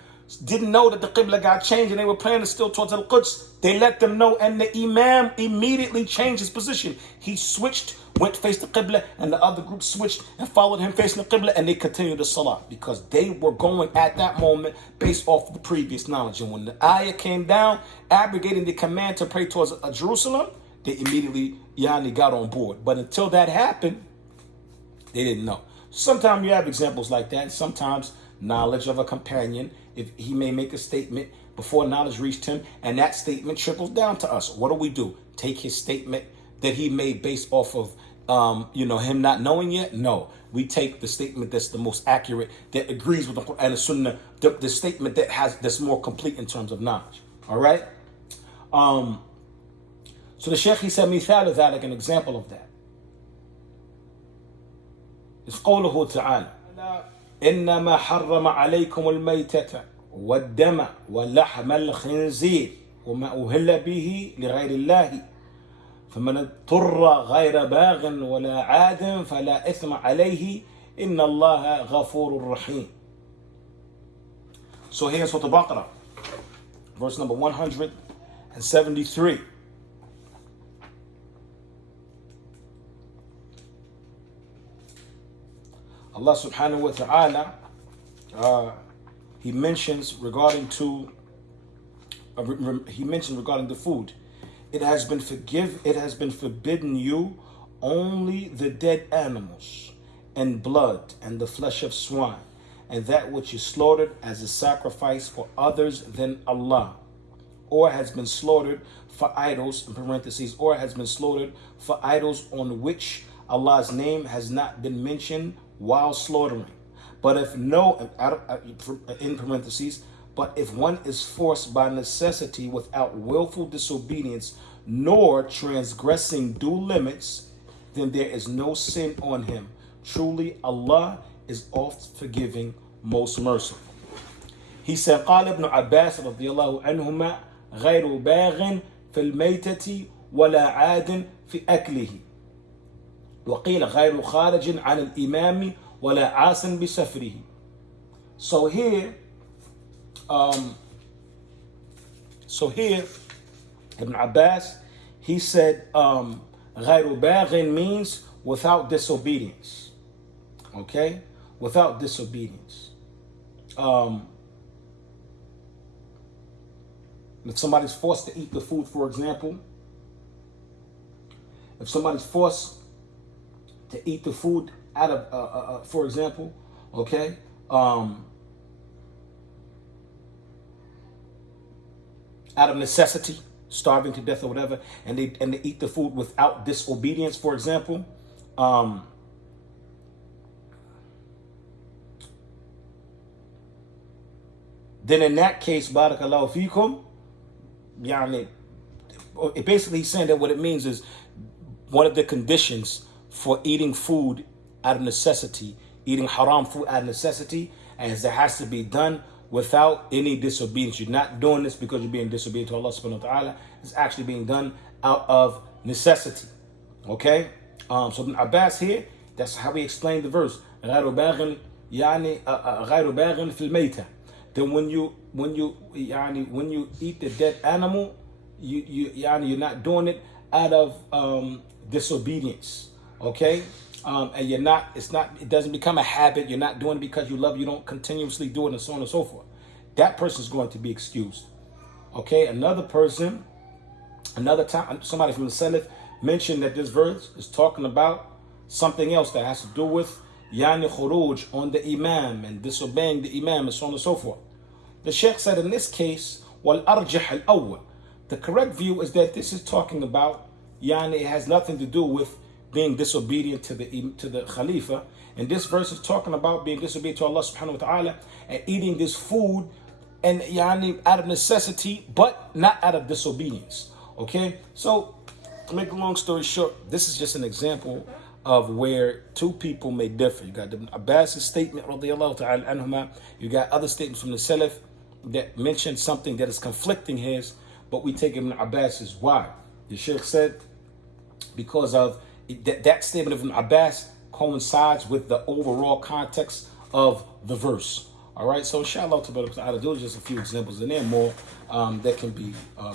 didn't know that the Qibla got changed and they were planning still towards Al-Quds, they let them know, and the Imam immediately changed his position. He switched, went face the Qibla, and the other group switched and followed him facing the Qibla, and they continued the Salah because they were going at that moment based off the previous knowledge. And when the ayah came down, abrogating the command to pray towards Jerusalem, they immediately got on board. But until that happened, they didn't know. Sometimes you have examples like that, and sometimes knowledge of a companion, if he may make a statement before knowledge reached him, and that statement trickles down to us. What do? Take his statement that he made based off of him not knowing yet? No. We take the statement that's the most accurate, that agrees with the Quran and Sunnah, the statement that's more complete in terms of knowledge. All right? So the Shaykh, he said, مثال ذلك, an example of that is قوله تعالى إنما حرم عليكم الميتة والدم ولحم الخنزير وما أهل به لغير الله فمن اضطر غير باغ ولا عاد فلا إثم عليه إن الله غفور رحيم. So here's Surah Al-Baqarah, verse number 173. Allah subhanahu wa ta'ala, he mentions regarding the food. It has been forbidden you only the dead animals and blood and the flesh of swine and that which is slaughtered as a sacrifice for others than Allah, or has been slaughtered for idols, in parentheses, or has been slaughtered for idols on which Allah's name has not been mentioned while slaughtering. But if in parentheses, but if one is forced by necessity without willful disobedience nor transgressing due limits, then there is no sin on him. Truly Allah is oft forgiving, most merciful. He said, قال ابن عباس رضي الله عنهما غير باغ في الميتة ولا عاد في أكله وقيل غير خارج عن الإمام ولا عاص بسفره. So here Ibn Abbas, he said غير باغ means without disobedience. Okay? Without disobedience. If somebody's forced to eat the food, for example, if somebody's forced to eat the food out of, for example, okay, out of necessity, starving to death or whatever, and they eat the food without disobedience, for example, then in that case, barakallahu fikum, basically he's saying that what it means is one of the conditions for eating food out of necessity, eating haram food out of necessity, as it has to be done without any disobedience. You're not doing this because you're being disobedient to Allah subhanahu wa ta'ala. It's actually being done out of necessity. Okay? So Ibn Abbas here, that's how we explain the verse. غير باغ يعني غير باغ في الميتة. Then when you eat the dead animal, you're not doing it out of disobedience. Okay? And it doesn't become a habit. You're not doing it because you love, you don't continuously do it, and so on and so forth. That person is going to be excused. Okay? Another time, somebody from the Salaf mentioned that this verse is talking about something else that has to do with yani khuruj on the imam and disobeying the imam and so on and so forth. The Sheikh said in this case, wal arjah al awwal. The correct view is that this is talking about yani it has nothing to do with being disobedient to the Khalifa. And this verse is talking about being disobedient to Allah subhanahu wa ta'ala and eating this food and yani out of necessity, but not out of disobedience. Okay? So to make a long story short, this is just an example of where two people may differ. You got Ibn Abbas' statement, radiyallahu ta'ala anhuma. You got other statements from the Salaf that mention something that is conflicting his, but we take Ibn Abbas's. Why? The Sheikh said because of that statement of Ibn Abbas coincides with the overall context of the verse. All right, so inshallah ta'ala, those are just a few examples, and there are more that can be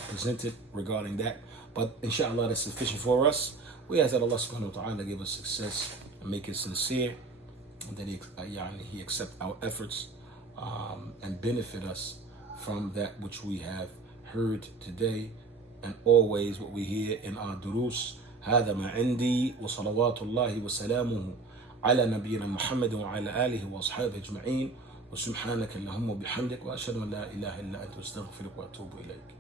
presented regarding that. But inshallah, that's sufficient for us. We ask that Allah subhanahu wa ta'ala give us success and make it sincere, and that He accept our efforts and benefit us from that which we have heard today and always what we hear in our durus. هذا ما عندي وصلوات الله وسلامه على نبينا محمد وعلى آله وأصحابه أجمعين وسبحانك اللهم وبحمدك وأشهد أن لا إله إلا أنت أستغفرك وأتوب إليك.